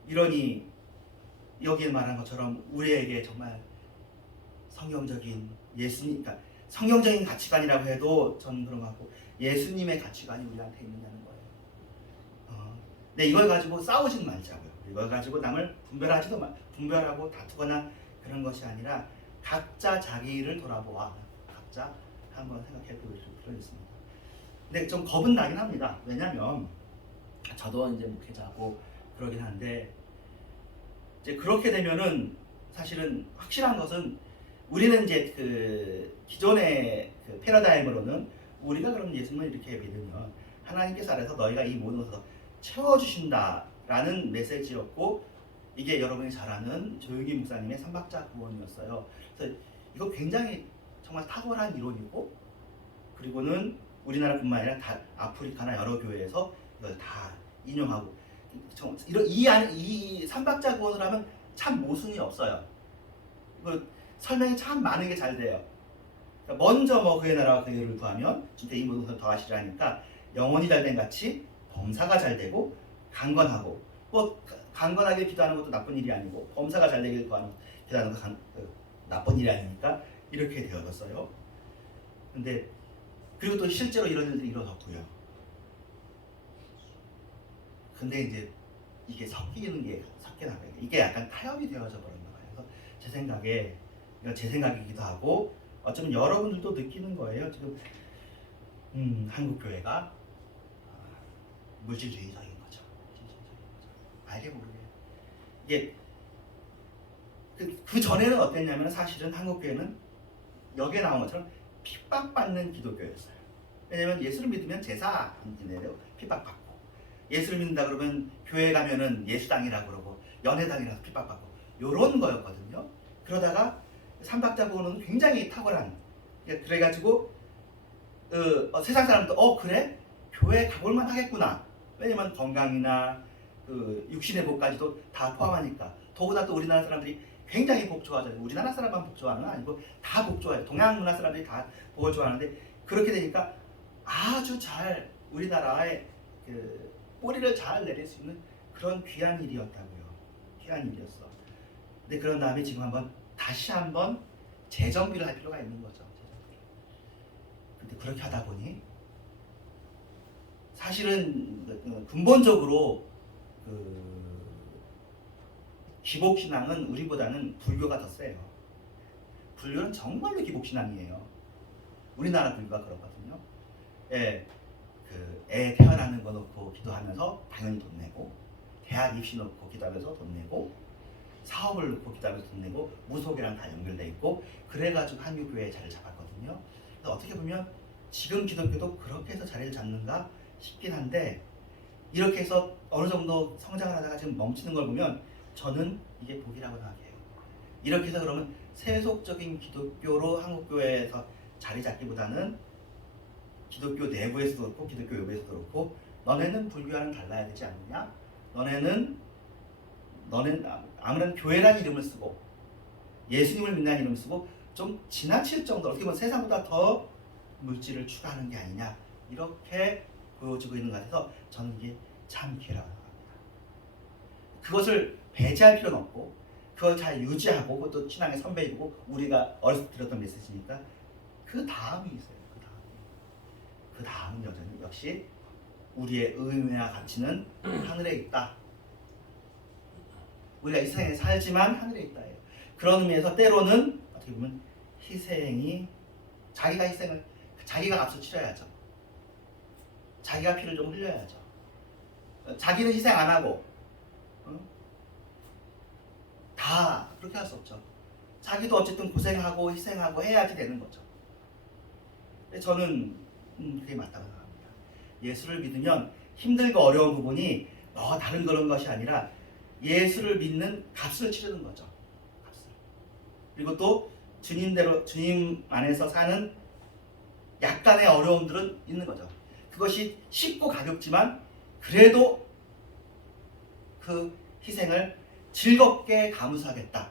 이러니 여기에 말한 것처럼 우리에게 정말 성경적인 예수님, 그러니까 성경적인 가치관이라고 해도 저는 그런 것 같고 예수님의 가치관이 우리한테 있느냐는 거예요. 근데 이걸 가지고 싸우지는 말자고요. 이걸 가지고 남을 분별하고 다투거나 그런 것이 아니라 각자 자기를 돌아보아 각자 한번 생각해 볼 필요가 있습니다. 근데 좀 겁은 나긴 합니다. 왜냐하면 저도 이제 목회자고 그러긴 한데 이제 그렇게 되면은 사실은 확실한 것은 우리는 이제 그 기존의 그 패러다임으로는 우리가 그럼 예수님을 이렇게 믿으면 하나님께서 알아서 너희가 이 모든 것을 채워주신다라는 메시지였고 이게 여러분이 잘 아는 조용기 목사님의 삼박자 구원이었어요. 그래서 이거 굉장히 정말 탁월한 이론이고 그리고는 우리나라뿐만 아니라 다 아프리카나 여러 교회에서 이걸 다 인용하고 이 삼박자 구원을 하면 참 모순이 없어요. 이거 설명이 참 많은 게 잘 돼요. 그러니까 먼저 뭐 그의 나라와 그의 의를 구하면 주께 이 모든 것을 더하시리라 하니까 영혼이 잘된 같이 범사가 잘 되고 강건하고 뭐 강건하게 기도하는 것도 나쁜 일이 아니고 범사가 잘 되길 기도하는 것도 나쁜 일이 아니니까 이렇게 되어졌어요. 근데 그리고 또 실제로 이런 일들이 이루어졌고요. 근데 이제 이게 섞여나가요. 이게 약간 타협이 되어져 버렸나 봐요. 그래서 제 생각에 이건 제 생각이기도 하고 어쩌면 여러분들도 느끼는 거예요. 지금 한국 교회가 물질주의적인 거죠. 알게 모르게 이게 그 전에는 어땠냐면 사실은 한국 교회는 여기에 나온 것처럼 핍박받는 기독교였어요. 왜냐면 예수를 믿으면 제사 안 지내요. 핍박받고 예수를 믿는다 그러면 교회 가면은 예수당이라고 그러고 연회당이라서 핍박받고 요런 거였거든요. 그러다가 삼박자 구원은 굉장히 탁월한 그래가지고 세상 사람도 그래? 교회 가볼만 하겠구나. 왜냐면 건강이나 그 육신의 복까지도 다 포함하니까. 더구나 또 우리나라 사람들이 굉장히 복 좋아하잖아요. 우리나라 사람만 복 좋아하는 건 아니고 다 복 좋아해요. 동양 문화 사람들이 다 복을 좋아하는데 그렇게 되니까 아주 잘 우리나라의 그 뿌리를 잘 내릴 수 있는 그런 귀한 일이었다고요. 귀한 일이었어. 근데 그런 다음에 지금 다시 한번 재정비를 할 필요가 있는 거죠. 근데 그렇게 하다 보니 사실은 근본적으로 그 기복신앙은 우리보다는 불교가 더 세요. 불교는 정말로 기복신앙이에요. 우리나라 불교가 그렇거든요. 예, 그 애 태어나는 거 놓고 기도하면서 당연히 돈 내고 대학 입시 놓고 기도하면서 돈 내고 사업을 놓고 기도하면서 돈 내고 무속이랑 다 연결돼 있고 그래가지고 한국교회에 자리를 잡았거든요. 그래서 어떻게 보면 지금 기독교도 그렇게 해서 자리를 잡는가 싶긴 한데 이렇게 해서 어느 정도 성장을 하다가 지금 멈추는 걸 보면 저는 이게 복이라고 생각해요. 이렇게 해서 그러면 세속적인 기독교로 한국교회에서 자리 잡기보다는 기독교 내부에서도 그렇고 기독교 외부에서도 그렇고 너네는 불교와는 달라야 되지 않느냐? 너네는 아무래도 교회라는 이름을 쓰고 예수님을 믿는 이름을 쓰고 좀 지나칠 정도 어떻게 보면 세상보다 더 물질을 추구하는 게 아니냐 이렇게 보여지고 있는 것 같아서 저는 이게 참 기라고 생각합니다. 그것을 배제할 필요는 없고 그걸 잘 유지하고 그것도 신앙의 선배이고 우리가 어렸을 때 들었던 메시지니까 그 다음이 있어요. 그 다음은 여전히 역시 우리의 의미와 가치는 하늘에 있다. 우리가 이 세상에 살지만 하늘에 있다예요. 그런 의미에서 때로는 어떻게 보면 희생이 자기가 값을 치러야죠. 자기가 피를 좀 흘려야죠. 자기는 희생 안 하고 다 그렇게 할 수 없죠. 자기도 어쨌든 고생하고 희생하고 해야지 되는 거죠. 저는 그게 맞다고 생각합니다. 예수를 믿으면 힘들고 어려운 부분이 다른 그런 것이 아니라 예수를 믿는 값을 치르는 거죠. 값을. 그리고 또 주님 안에서 사는 약간의 어려움들은 있는 거죠. 그것이 쉽고 가볍지만 그래도 그 희생을 즐겁게 감수하겠다.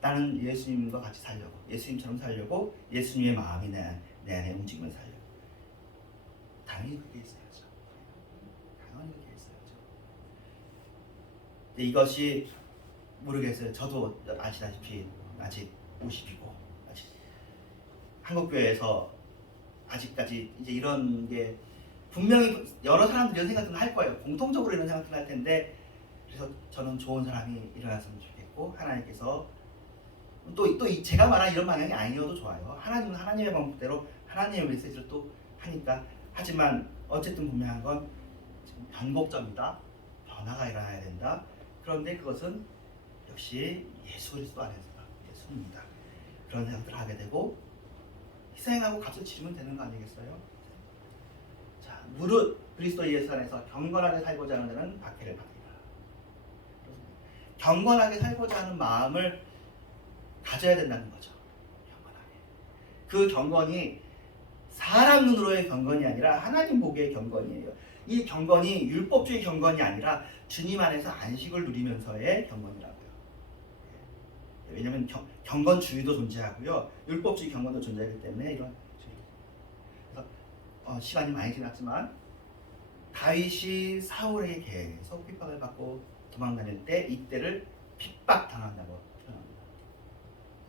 나는 예수님과 같이 살려고, 예수님처럼 살려고, 예수님의 마음이 내 안에 움직이면서 살려고. 당연히 그게 있어야죠. 당연히 그게 있어야죠. 근데 이것이 모르겠어요. 저도 아시다시피 아직 50이고 아직 한국교회에서 아직까지 이제 이런 게 분명히 여러 사람들이 이런 생각들을 할 거예요. 공통적으로 이런 생각들을 할 텐데, 그래서 저는 좋은 사람이 일어났으면 좋겠고, 하나님께서 또 제가 말한 이런 방향이 아니어도 좋아요. 하나님은 하나님의 방법대로 하나님의 메시지를 또 하니까. 하지만 어쨌든 분명한 건 지금 변곡점이다. 변화가 일어나야 된다. 그런데 그것은 역시 예수 그리스도 안에서가 예수입니다. 그런 생각들을 하게 되고 희생하고 값을 치르면 되는 거 아니겠어요? 자, 무릇 그리스도 예수 안에서 경건하게 살고자 하는 자는 박해를 받으리라. 경건하게 살고자 하는 마음을 가져야 된다는 거죠. 경건하게. 그 경건이 사람 눈으로의 경건이 아니라 하나님 보기의 경건이에요. 이 경건이 율법주의 경건이 아니라 주님 안에서 안식을 누리면서의 경건이라고요. 왜냐하면 경건주의도 존재하고요, 율법주의 경건도 존재하기 때문에 이런. 그래서 시간이 많이 지났지만 다윗이 사울에게 계속 핍박을 받고 도망다닐 때 이때를 핍박당한다고 표현합니다.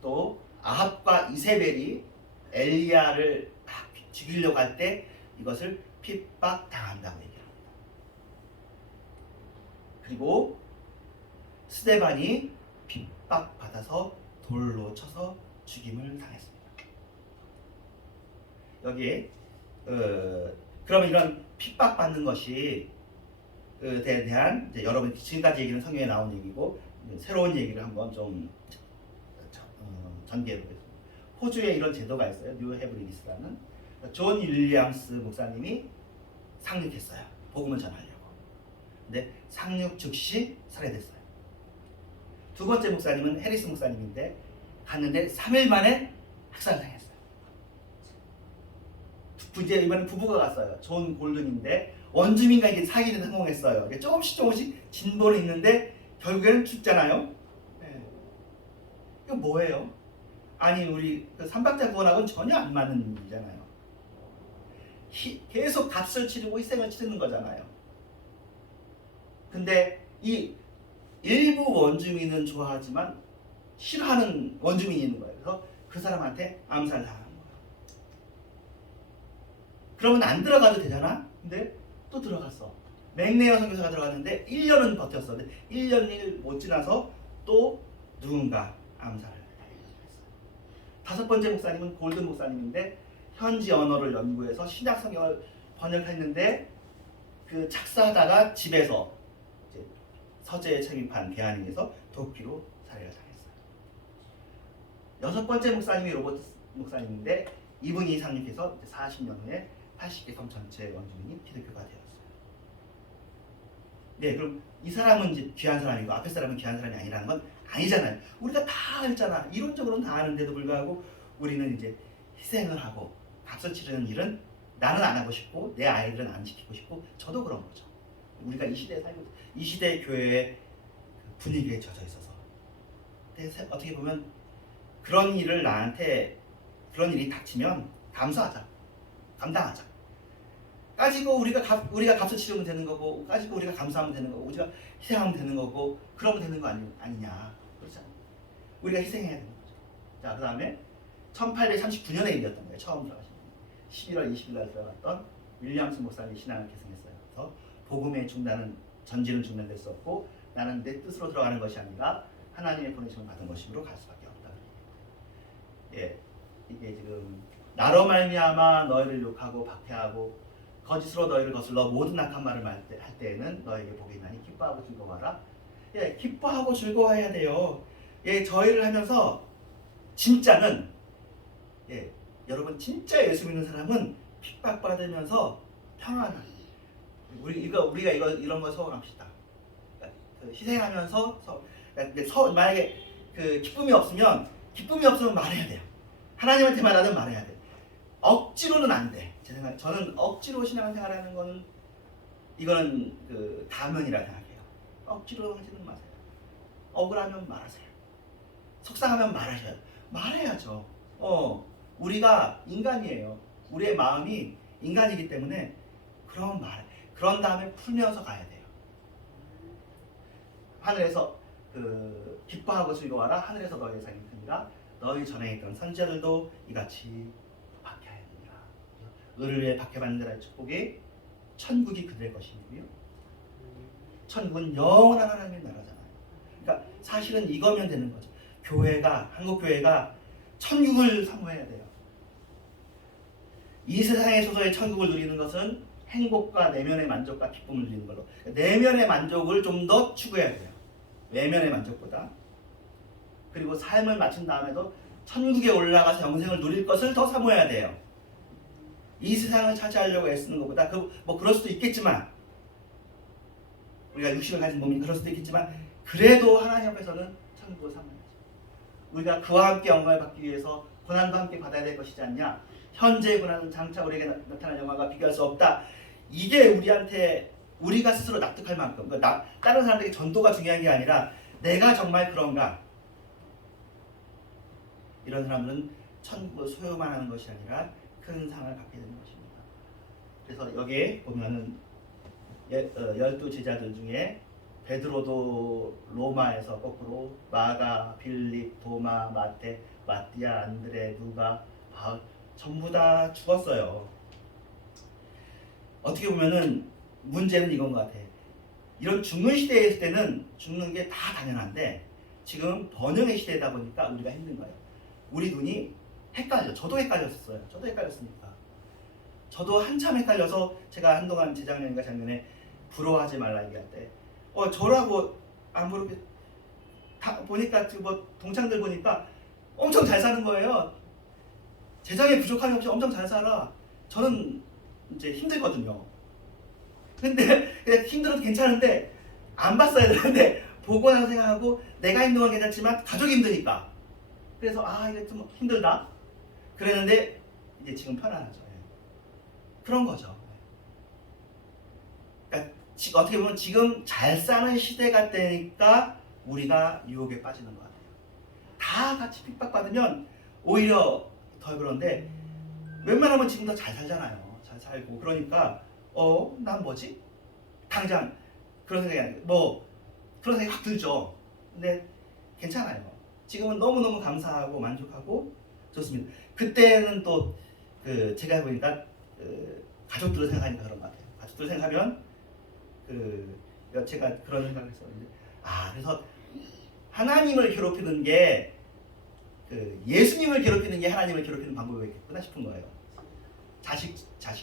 또 아합과 이세벨이 엘리야를 죽이려고 할 때 이것을 핍박당한다고 얘기합니다. 그리고 스데반이 핍박받아서 돌로 쳐서 죽임을 당했습니다. 여기에 그러면 이런 핍박받는 것이 대한 이제 여러분 지금까지 얘기는 성경에 나온 얘기고, 새로운 얘기를 한번 좀 전개해 보겠습니다. 호주에 이런 제도가 있어요. 뉴 헤브리니스라는. 존 윌리엄스 목사님이 상륙했어요. 복음을 전하려고. 근데 상륙 즉시 살해됐어요. 두 번째 목사님은 해리스 목사님인데 갔는데 3일 만에 학살당했어요. 이제 이번에 부부가 갔어요. 존 골든인데 원주민과 이제 사귀는 성공했어요. 조금씩 진보는 있는데 결국에는 죽잖아요. 네. 이거 뭐예요? 아니 우리 그 삼박자 구원하고는 전혀 안 맞는 일이잖아요. 계속 값을 치르고 희생을 치르는 거잖아요. 근데 이 일부 원주민은 좋아하지만 싫어하는 원주민이 있는 거예요. 그래서 그 사람한테 암살당하는 거예요. 그러면 안 들어가도 되잖아? 근데 또 들어갔어. 맥네어 선교사가 들어갔는데 1년은 버텼어. 근데 1년이 못 지나서 또 누군가 암살을 했어요. 다섯 번째 목사님은 골든 목사님인데 현지 언어를 연구해서 신약 성경을 번역했는데 그 작사하다가 집에서 이제 서재에 침입한 개한인에서 도끼로 살해를 당했어요. 여섯 번째 목사님이 로버트 목사님인데 이분이 상륙해서 40년 후에 80개 섬 전체 원주민이 기독교가 되었어요. 네, 그럼 이 사람은 이제 귀한 사람이고 앞에 사람은 귀한 사람이 아니라는 건 아니잖아요. 우리가 다 알잖아. 이론적으로는 다 아는데도 불구하고 우리는 이제 희생을 하고 값을 치르는 일은 나는 안 하고 싶고 내 아이들은 안 지키고 싶고 저도 그런 거죠. 우리가 이 시대에 살고 이 시대의 교회의 분위기에 젖어 있어서 어떻게 보면 그런 일을 나한테 그런 일이 닥치면 감사하자, 감당하자. 가지고 우리가 값을 치르면 되는 거고, 가지고 우리가 감사하면 되는 거고, 우리가 희생하면 되는 거고, 그러면 되는 거 아니냐. 그렇잖아. 우리가 희생해야 되는 거죠. 자, 그 다음에 1839년의 일이었던 거예요. 처음 들어가신 11월 20일 날 들어갔던 윌리엄스 목사님이 신앙을 계승했어요. 그래서 복음의 중단은 전지는 중단될 수 없고 나는 내 뜻으로 들어가는 것이 아니라 하나님의 보내심을 받은 것으로 갈 수밖에 없다. 예, 이게 지금 나로 말미암아 너희를 욕하고 박해하고 거짓으로 너희를 거슬러 모든 악한 말을 할 때에는 너에게 복이 있나니 기뻐하고 즐거워하라. 예, 기뻐하고 즐거워해야 돼요. 예, 저희를 하면서 진짜는 여러분 진짜 예수 믿는 사람은 핍박받으면서 평안한 우리가 이런 거 소원합시다. 그 희생하면서 만약에 그 기쁨이 없으면 말해야 돼요. 하나님한테 말하든 말해야 돼. 억지로는 안 돼. 제 생각 저는 억지로 신앙생활하는 거는 이거는 그 가면이라 생각해요. 억지로 하지는 마세요. 억울하면 말하세요. 속상하면 말하셔요. 말해야죠. 우리가 인간이에요. 우리의 마음이 인간이기 때문에 그런 다음에 풀면서 가야 돼요. 하늘에서 기뻐하고 즐거워하라. 하늘에서 너희의 상이 크니라. 너희 전에 있던 선지자들도 이같이 박해하였느니라. 의를 위해 박해받는 자의 축복이 천국이 그들의 것이고요. 천국은 영원한 하나님의 나라잖아요. 그러니까 사실은 이거면 되는 거죠. 한국 교회가 천국을 사모해야 돼요. 이 세상에서의 천국을 누리는 것은 행복과 내면의 만족과 기쁨을 누리는 걸로, 내면의 만족을 좀 더 추구해야 돼요. 외면의 만족보다. 그리고 삶을 마친 다음에도 천국에 올라가서 영생을 누릴 것을 더 사모해야 돼요. 이 세상을 차지하려고 애쓰는 것보다 뭐 그럴 수도 있겠지만, 우리가 육신을 가진 몸이 그럴 수도 있겠지만, 그래도 하나님 앞에서는 천국을 사모해야죠. 우리가 그와 함께 영광을 받기 위해서 고난도 함께 받아야 될 것이지 않냐. 현재의 고난은 장차 우리에게 나타난 영광과 비교할 수 없다. 이게 우리가 스스로 납득할 만큼, 다른 사람들에게 전도가 중요한 게 아니라 내가 정말 그런가. 이런 사람들은 천국을 소유만 하는 것이 아니라 큰 상을 받게 되는 것입니다. 그래서 여기에 보면은 12 제자들 중에 베드로도 로마에서 거꾸로 마가, 빌립, 도마, 마태, 마띠아, 안드레, 누가, 바울 전부 다 죽었어요. 어떻게 보면은 문제는 이건 것 같아. 이런 죽는 시대에 있을 때는 죽는 게 다 당연한데 지금 번영의 시대다 보니까 우리가 힘든 거예요. 우리 눈이 헷갈려. 저도 헷갈렸어요. 저도 헷갈렸으니까. 저도 한참 헷갈려서 제가 한동안 재작년인가 작년에 부러워하지 말라 얘기할 때 저라고 안 부럽게 보니까 뭐 동창들 보니까 엄청 잘 사는 거예요. 재정에 부족함이 없이 엄청 잘 살아. 저는 이제 힘들거든요. 근데 그냥 힘들어도 괜찮은데 안 봤어야 되는데 보고 나서 생각하고 내가 힘든 건 괜찮지만 가족이 힘드니까 그래서 이게 좀 힘들다 그랬는데 이제 지금 편안하죠. 그런 거죠. 그러니까 어떻게 보면 지금 잘 사는 시대가 되니까 우리가 유혹에 빠지는 것 같아요. 다 같이 핍박받으면 오히려 더 그런데 웬만하면 지금 더 잘 살잖아요. 잘 살고 그러니까 난 뭐지? 당장 그런 생각이 아니고 그런 생각이 확 들죠. 근데 괜찮아요. 지금은 너무너무 감사하고 만족하고 좋습니다. 그때는 또 제가 보니까 가족들을 생각하니까 그런 것 같아요. 가족들을 생각하면 제가 그런 생각을 했었는데 그래서 하나님을 괴롭히는 게 예수님을 괴롭히는 게 하나님을 괴롭히는 방법이겠구나 싶은 거예요. 자식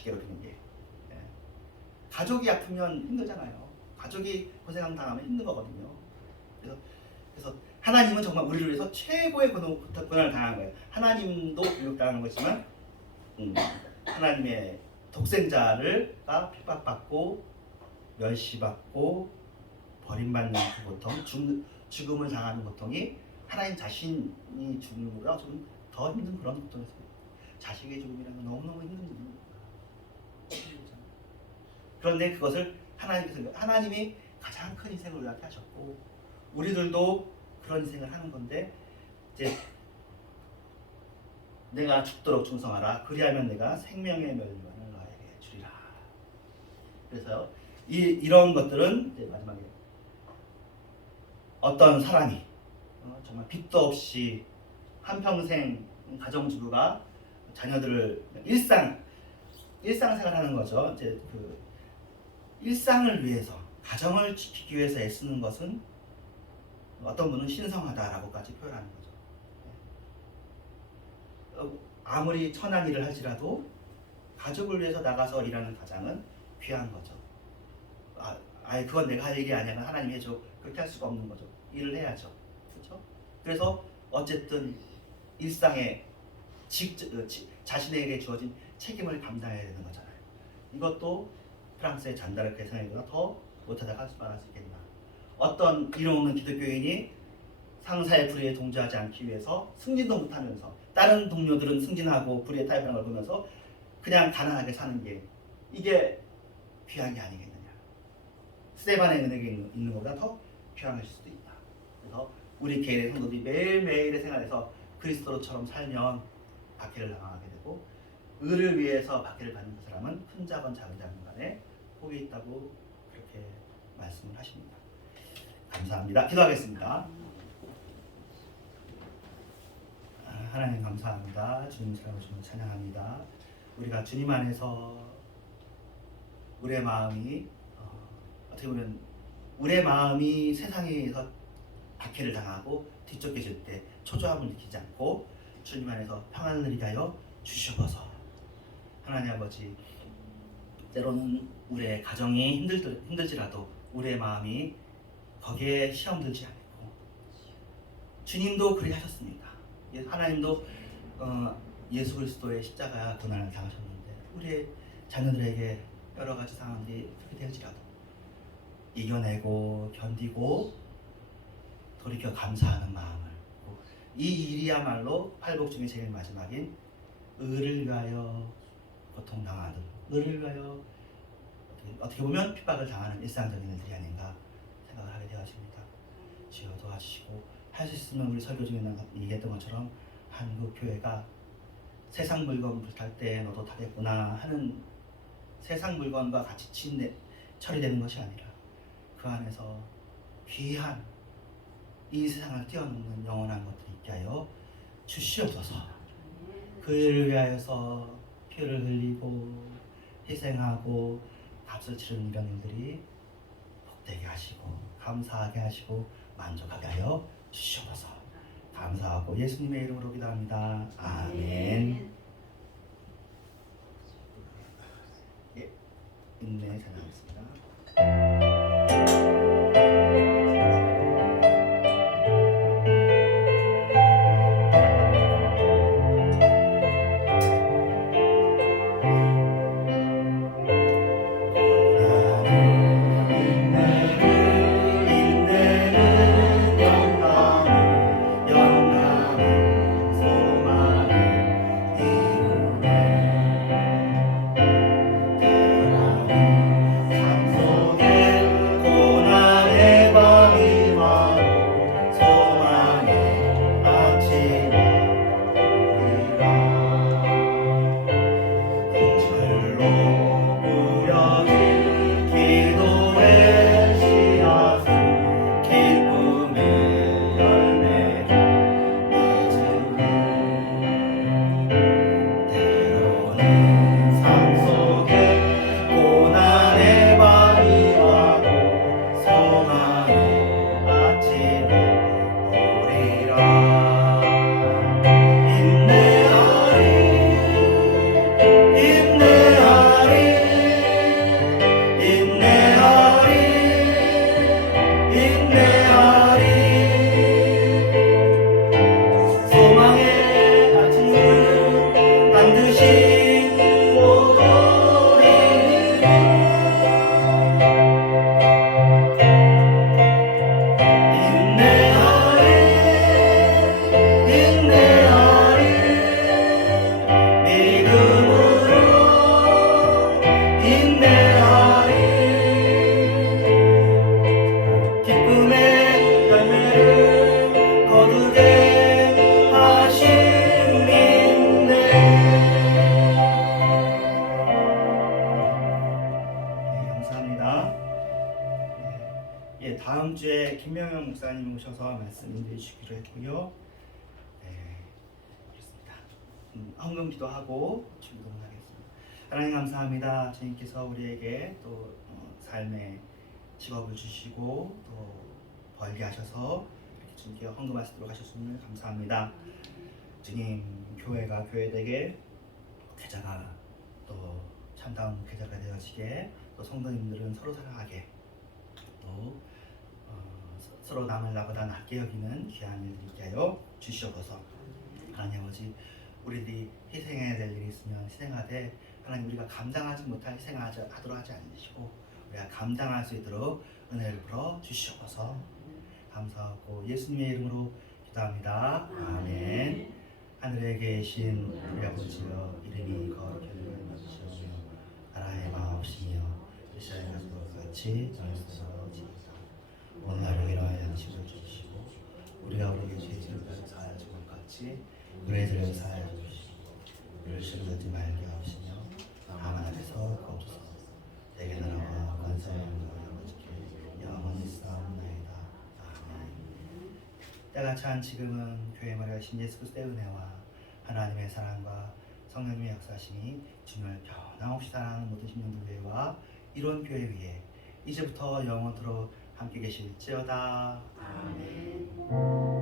괴롭히는 게. 가족이 아프면 힘들잖아요. 가족이 고생하면 당하면 힘든 거거든요. 그래서 하나님은 정말 우리를 위해서 최고의 고난을 당한 거예요. 하나님도 교육당하는 거지만 하나님의 독생자가 핍박받고 멸시받고 버림받는 그 고통, 죽음을 당하는 고통이 하나님 자신이 죽는 것보다 좀 더 힘든 그런 고통이었어요. 자식의 죽음이라는 건 너무너무 힘든 일입니다. 그런데 그것을 하나님이 가장 큰 희생을 우리한테 하셨고 우리들도 그런 희생을 하는 건데 이제 내가 죽도록 충성하라. 그리하면 내가 생명의 멸류관을 너에게 주리라. 그래서 이런 것들은 이제 마지막에 어떤 사람이 정말 빚도 없이 한평생 가정주부가 자녀들을 일상생활하는 거죠. 이제 일상을 위해서 가정을 지키기 위해서 애쓰는 것은 어떤 분은 신성하다라고까지 표현하는 거죠. 아무리 천한 일을 할지라도 가족을 위해서 나가서 일하는 가장은 귀한 거죠. 그건 내가 할 일이 아니야. 하나님이 해줘. 그렇게 할 수가 없는 거죠. 일을 해야죠. 그렇죠? 그래서 어쨌든 일상에 자신에게 주어진 책임을 감당해야 되는 거잖아요. 이것도 프랑스의 잔다르크의 생애보다 더 못하다가 말할 수 있겠나. 어떤 이름 없는 기독교인이 상사의 불의에 동조하지 않기 위해서 승진도 못하면서 다른 동료들은 승진하고 불의에 타협하는 걸 보면서 그냥 가난하게 사는 게 이게 귀한 게 아니겠느냐. 스테반의 은혜가 있는 것보다 더 귀한 것일 수도 있다. 그래서 우리 개인의 성도들이 매일매일의 생활에서 그리스도로처럼 살면 박해를 당하게 되고 의를 위해서 박해를 받는 그 사람은 큰 자건 작은 자건 간에 복이 있다고 그렇게 말씀을 하십니다. 감사합니다. 기도하겠습니다. 하나님 감사합니다. 주님 사랑을 주님 찬양합니다. 우리가 주님 안에서 우리의 마음이 어떻게 보면 우리의 마음이 세상에서 박해를 당하고 뒤쫓겨질 때 초조함을 느끼지 않고 주님 안에서 평안을 누리게 하여 주시옵소서. 하나님 아버지, 때로는 우리의 가정이 힘들지라도 우리의 마음이 거기에 시험 들지 않고, 주님도 그리 하셨습니다. 하나님도 예수 그리스도의 십자가 고난을 당하셨는데 우리의 자녀들에게 여러 가지 상황들이 그렇게 될지라도 이겨내고 견디고 돌이켜 감사하는 마음을, 이 일이야말로 팔복 중에 제일 마지막인 의를 위하여 고통당하는, 의를 위하여 어떻게 보면 핍박을 당하는 일상적인 일들이 아닌가 생각을 하게 되어집니다. 주여 도와주시고, 할 수 있으면 우리 설교 중에 얘기했던 것처럼 한국 교회가 세상 물건 불탈 때 너도 타겠구나 하는 세상 물건과 같이 처리되는 것이 아니라 그 안에서 귀한 이 세상을 뛰어넘는 영원한 것들이 있게 하여 주시옵소서. 그 일을 위하여서 피를 흘리고 희생하고 값을 치르는 이런 일들이 복되게 하시고 감사하게 하시고 만족하게 하여 주시옵소서. 감사하고 예수님의 이름으로 기도합니다. 아멘. 예, 인내 찬양하겠습니다. 다음 주에 김명현 목사님 오셔서 말씀해 주시기로 했고요. 네, 그렇습니다. 헌금 기도하고 기도를 하겠습니다. 하나님 감사합니다. 주님께서 우리에게 또 삶의 직업을 주시고 또 벌게 하셔서 이렇게 주님께 헌금할 수 있도록 하셨음을 감사합니다. 주님, 교회가 교회되게, 계좌가 또 참다운 계좌가 되어지게, 또 성도님들은 서로 사랑하게, 또 서로 남을 나보다 낫게 여기는 귀한 일들이 있게 하여 주시옵소서. 하나님 아버지, 우리들이 희생해야 될 일이 있으면 희생하되, 하나님 우리가 감당하지 못할 희생하도록 하지 않으시고 우리가 감당할 수 있도록 은혜를 풀어 주시옵소서. 감사하고 예수님의 이름으로 기도합니다. 아멘. 하늘에 계신 우리 아버지여, 이름이 거룩히 여겨지시오며 나라의 마옵시며 이스라엘 가족과 같이 저희에서 지키사 오늘 하루 일어나야 양식을 주시고 우리가 우리에게 죄지을 사하여 준 것 같이 우리들을 사하여 주시고 우리를 시험하지 말게 하시며 다만 앞에서 거두소서. 내게 나라와 권세와 영광을 아버지께 영원히 쌓옵나이다. 때가 찬 지금은 교회 머리하신 예수 그리스도의 은혜와 하나님의 사랑과 성령님의 역사심이 주님을 변함없이 사랑하는 모든 신령들 교회와 이론 교회 위에 이제부터 영원토록 함께 계실지어다. 아멘.